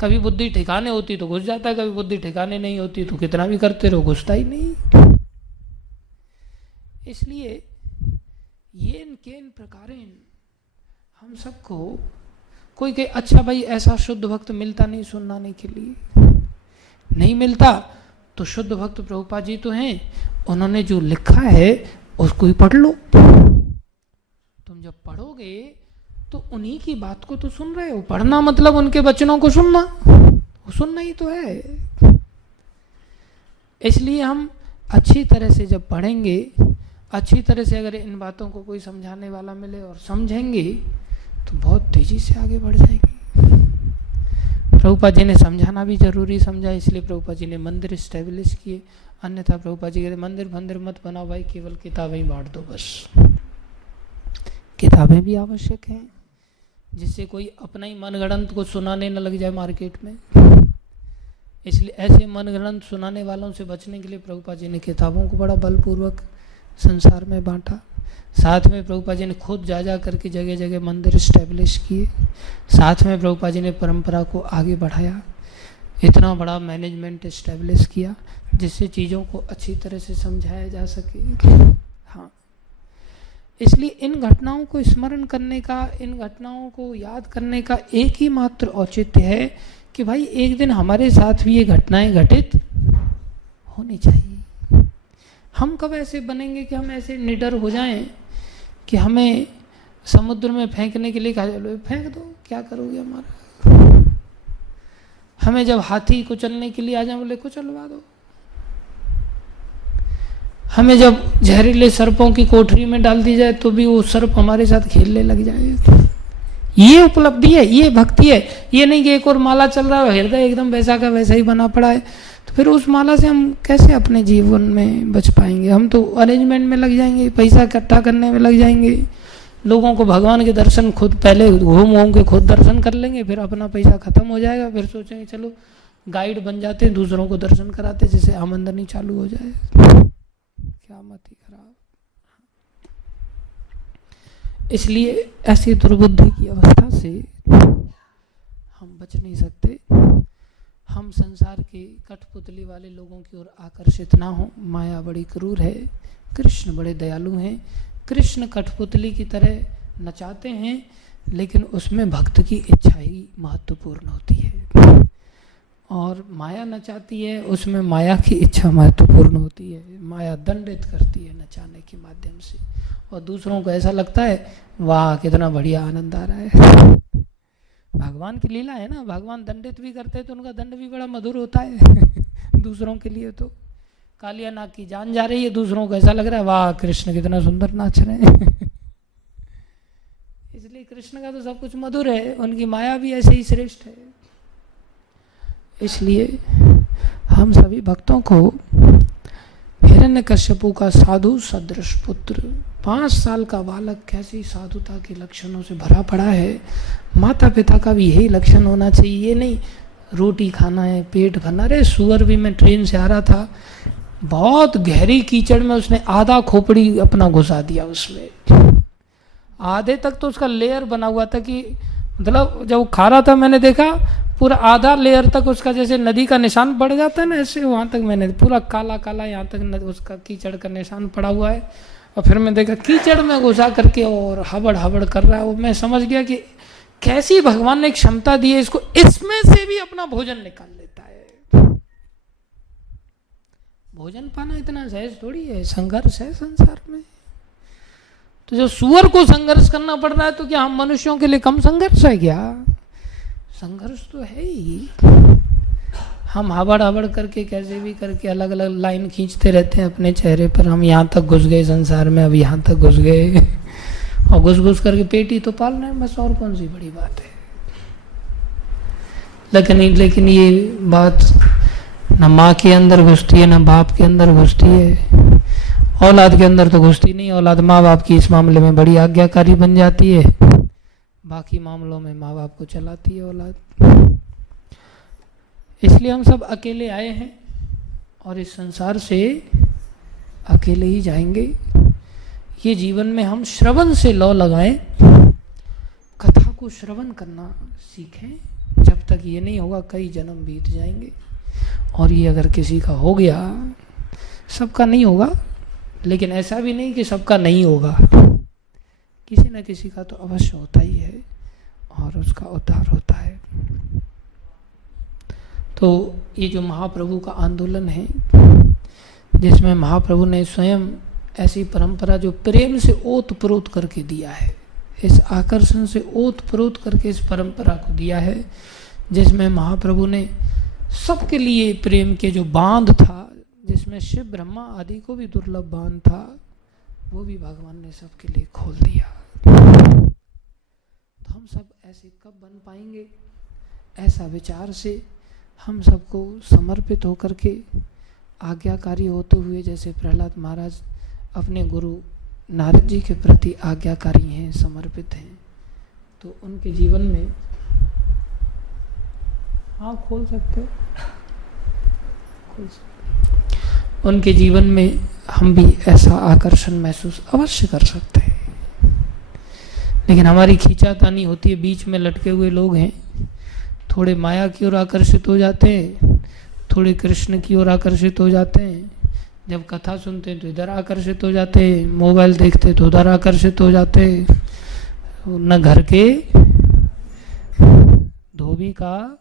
कभी बुद्धि ठिकाने होती तो घुस जाता है, कभी बुद्धि ठिकाने नहीं होती तो कितना भी करते रहो घुसता ही नहीं। इसलिए ये केन प्रकारेण हम सबको कोई कहे अच्छा भाई ऐसा शुद्ध भक्त मिलता नहीं सुनाने के लिए, नहीं मिलता तो शुद्ध भक्त प्रभुपाद जी तो हैं, उन्होंने जो लिखा है उसको ही पढ़ लो। तुम जब पढ़ोगे तो उन्हीं की बात को तो सुन रहे हो, पढ़ना मतलब उनके वचनों को सुनना, वो सुनना ही तो है। इसलिए हम अच्छी तरह से जब पढ़ेंगे, अच्छी तरह से अगर इन बातों को कोई समझाने वाला मिले और समझेंगे तो बहुत तेजी से आगे बढ़ जाएंगे। प्रभुपाद जी ने समझाना भी जरूरी समझा, इसलिए प्रभुपाद जी ने मंदिर स्टैब्लिश किए, अन्यथा प्रभुपाद जी कहते मंदिर फंदिर मत बनाओ भाई, केवल किताबें ही बांट दो बस। किताबें भी आवश्यक हैं, जिससे कोई अपना ही मनगढ़ंत को सुनाने न लग जाए मार्केट में। इसलिए ऐसे मनगढ़ंत सुनाने वालों से बचने के लिए प्रभुपाद जी ने किताबों को बड़ा बलपूर्वक संसार में बांटा। साथ में प्रभुपाद जी ने खुद जा करके जगह जगह मंदिर स्टैब्लिश किए, साथ में प्रभुपाद जी ने परंपरा को आगे बढ़ाया, इतना बड़ा मैनेजमेंट स्टैब्लिश किया जिससे चीज़ों को अच्छी तरह से समझाया जा सके। हाँ, इसलिए इन घटनाओं को स्मरण करने का, इन घटनाओं को याद करने का एक ही मात्र औचित्य है कि भाई एक दिन हमारे साथ भी ये घटनाएं घटित होनी चाहिए। हम कब ऐसे बनेंगे कि हम ऐसे निडर हो जाएं कि हमें समुद्र में फेंकने के लिए कहा जाए फेंक दो, क्या करोगे हमारा। हमें जब हाथी कुचलने के लिए आ जाए बोले कुचलवा दो। हमें जब जहरीले सर्पों की कोठरी में डाल दी जाए तो भी वो सर्प हमारे साथ खेलने लग जाए। ये उपलब्धि है, ये भक्ति है। ये नहीं कि एक और माला चल रहा है, हृदय एकदम वैसा का वैसा ही बना पड़ा है, तो फिर उस माला से हम कैसे अपने जीवन में बच पाएंगे। हम तो अरेंजमेंट में लग जाएंगे, पैसा इकट्ठा करने में लग जाएंगे, लोगों को भगवान के दर्शन खुद पहले घूम के खुद दर्शन कर लेंगे, फिर अपना पैसा खत्म हो जाएगा, फिर सोचेंगे चलो गाइड बन जाते हैं, दूसरों को दर्शन कराते, जिससे आमदनी चालू हो जाए। क्या मत ही खराब। इसलिए ऐसी दुर्बुद्धि की अवस्था से हम बच नहीं सकते। हम संसार के कठपुतली वाले लोगों की ओर आकर्षित ना हो। माया बड़ी क्रूर है, कृष्ण बड़े दयालु हैं। कृष्ण कठपुतली की तरह नचाते हैं, लेकिन उसमें भक्त की इच्छा ही महत्वपूर्ण होती है, और माया नचाती है, उसमें माया की इच्छा महत्वपूर्ण होती है। माया दंडित करती है नचाने के माध्यम से, और दूसरों को ऐसा लगता है वाह कितना बढ़िया आनंद आ रहा है। भगवान की लीला है ना, भगवान दंडित भी करते हैं तो उनका दंड भी बड़ा मधुर होता है दूसरों के लिए तो कालिया नाग की जान जा रही है, दूसरों को ऐसा लग रहा है वाह कृष्ण कितना सुंदर नाच रहे हैं इसलिए कृष्ण का तो सब कुछ मधुर है, उनकी माया भी ऐसे ही श्रेष्ठ है। इसलिए हम सभी भक्तों को हिरण्यकश्यपु का साधु सदृश पुत्र, 5 साल का बालक कैसी साधुता के लक्षणों से भरा पड़ा है। माता पिता का भी यही लक्षण होना चाहिए। ये नहीं रोटी खाना है, पेट भरना। अरे सुअर भी, मैं ट्रेन से आ रहा था, बहुत गहरी कीचड़ में उसने आधा खोपड़ी अपना घुसा दिया उसमें, आधे तक तो उसका लेयर बना हुआ था कि मतलब जब वो खा रहा था मैंने देखा पूरा आधा लेयर तक उसका जैसे नदी का निशान पड़ जाता है ना, ऐसे वहाँ तक मैंने पूरा काला काला यहाँ तक उसका कीचड़ का निशान पड़ा हुआ है। और फिर मैं देखा कीचड़ में घुसा करके और हबड़ हबड़ कर रहा है वो। मैं समझ गया कि कैसी भगवान ने क्षमता दी है इसको, इसमें से भी अपना भोजन निकाल लेता है। भोजन पाना इतना सहज थोड़ी है, संघर्ष है संसार में। तो जो सुअर को संघर्ष करना पड़ रहा है तो क्या हम मनुष्यों के लिए कम संघर्ष है क्या? संघर्ष तो है ही। हम हबड़ हबड़ करके कैसे भी करके अलग अलग लाइन खींचते रहते हैं अपने चेहरे पर। हम यहाँ तक घुस गए संसार में, अब यहाँ तक घुस गए और घुस घुस करके पेट ही तो पाल रहे हैं बस, और कौन सी बड़ी बात है। लेकिन ये बात न माँ के अंदर घुसती है, न बाप के अंदर घुसती है, औलाद के अंदर तो घुसती नहीं। औलाद माँ बाप की इस मामले में बड़ी आज्ञाकारी बन जाती है, बाकी मामलों में माँ बाप को चलाती है औलाद। इसलिए हम सब अकेले आए हैं और इस संसार से अकेले ही जाएंगे। ये जीवन में हम श्रवण से लौ लगाएं, कथा को श्रवण करना सीखें। जब तक ये नहीं होगा कई जन्म बीत जाएंगे। और ये अगर किसी का हो गया, सबका नहीं होगा, लेकिन ऐसा भी नहीं कि सबका नहीं होगा, किसी न किसी का तो अवश्य होता ही है और उसका उद्धार होता है। तो ये जो महाप्रभु का आंदोलन है, जिसमें महाप्रभु ने स्वयं ऐसी परंपरा जो प्रेम से ओत-प्रोत करके दिया है, इस आकर्षण से ओत-प्रोत करके इस परंपरा को दिया है, जिसमें महाप्रभु ने सबके लिए प्रेम के जो बांध था, जिसमें शिव ब्रह्मा आदि को भी दुर्लभ बांध था, वो भी भगवान ने सबके लिए खोल दिया। तो हम सब ऐसे कब बन पाएंगे? ऐसा विचार से हम सबको समर्पित होकर के आज्ञाकारी होते हुए, जैसे प्रहलाद महाराज अपने गुरु नारद जी के प्रति आज्ञाकारी हैं, समर्पित हैं, तो उनके जीवन में खोल सकते, उनके जीवन में हम भी ऐसा आकर्षण महसूस अवश्य कर सकते हैं। लेकिन हमारी खींचातानी होती है, बीच में लटके हुए लोग हैं, थोड़े माया की ओर आकर्षित हो जाते हैं, थोड़े कृष्ण की ओर आकर्षित हो जाते हैं। जब कथा सुनते हैं तो इधर आकर्षित हो जाते हैं, मोबाइल देखते तो उधर आकर्षित हो जाते हैं। न घर के धोबी का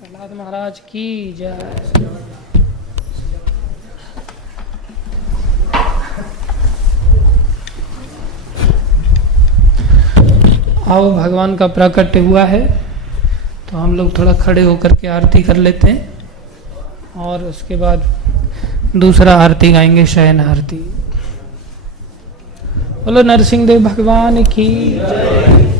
प्रहलाद महाराज की जय। आओ, भगवान का प्राकट्य हुआ है तो हम लोग थोड़ा खड़े होकर के आरती कर लेते हैं और उसके बाद दूसरा आरती गाएंगे, शयन आरती। बोलो नरसिंह देव भगवान की जय।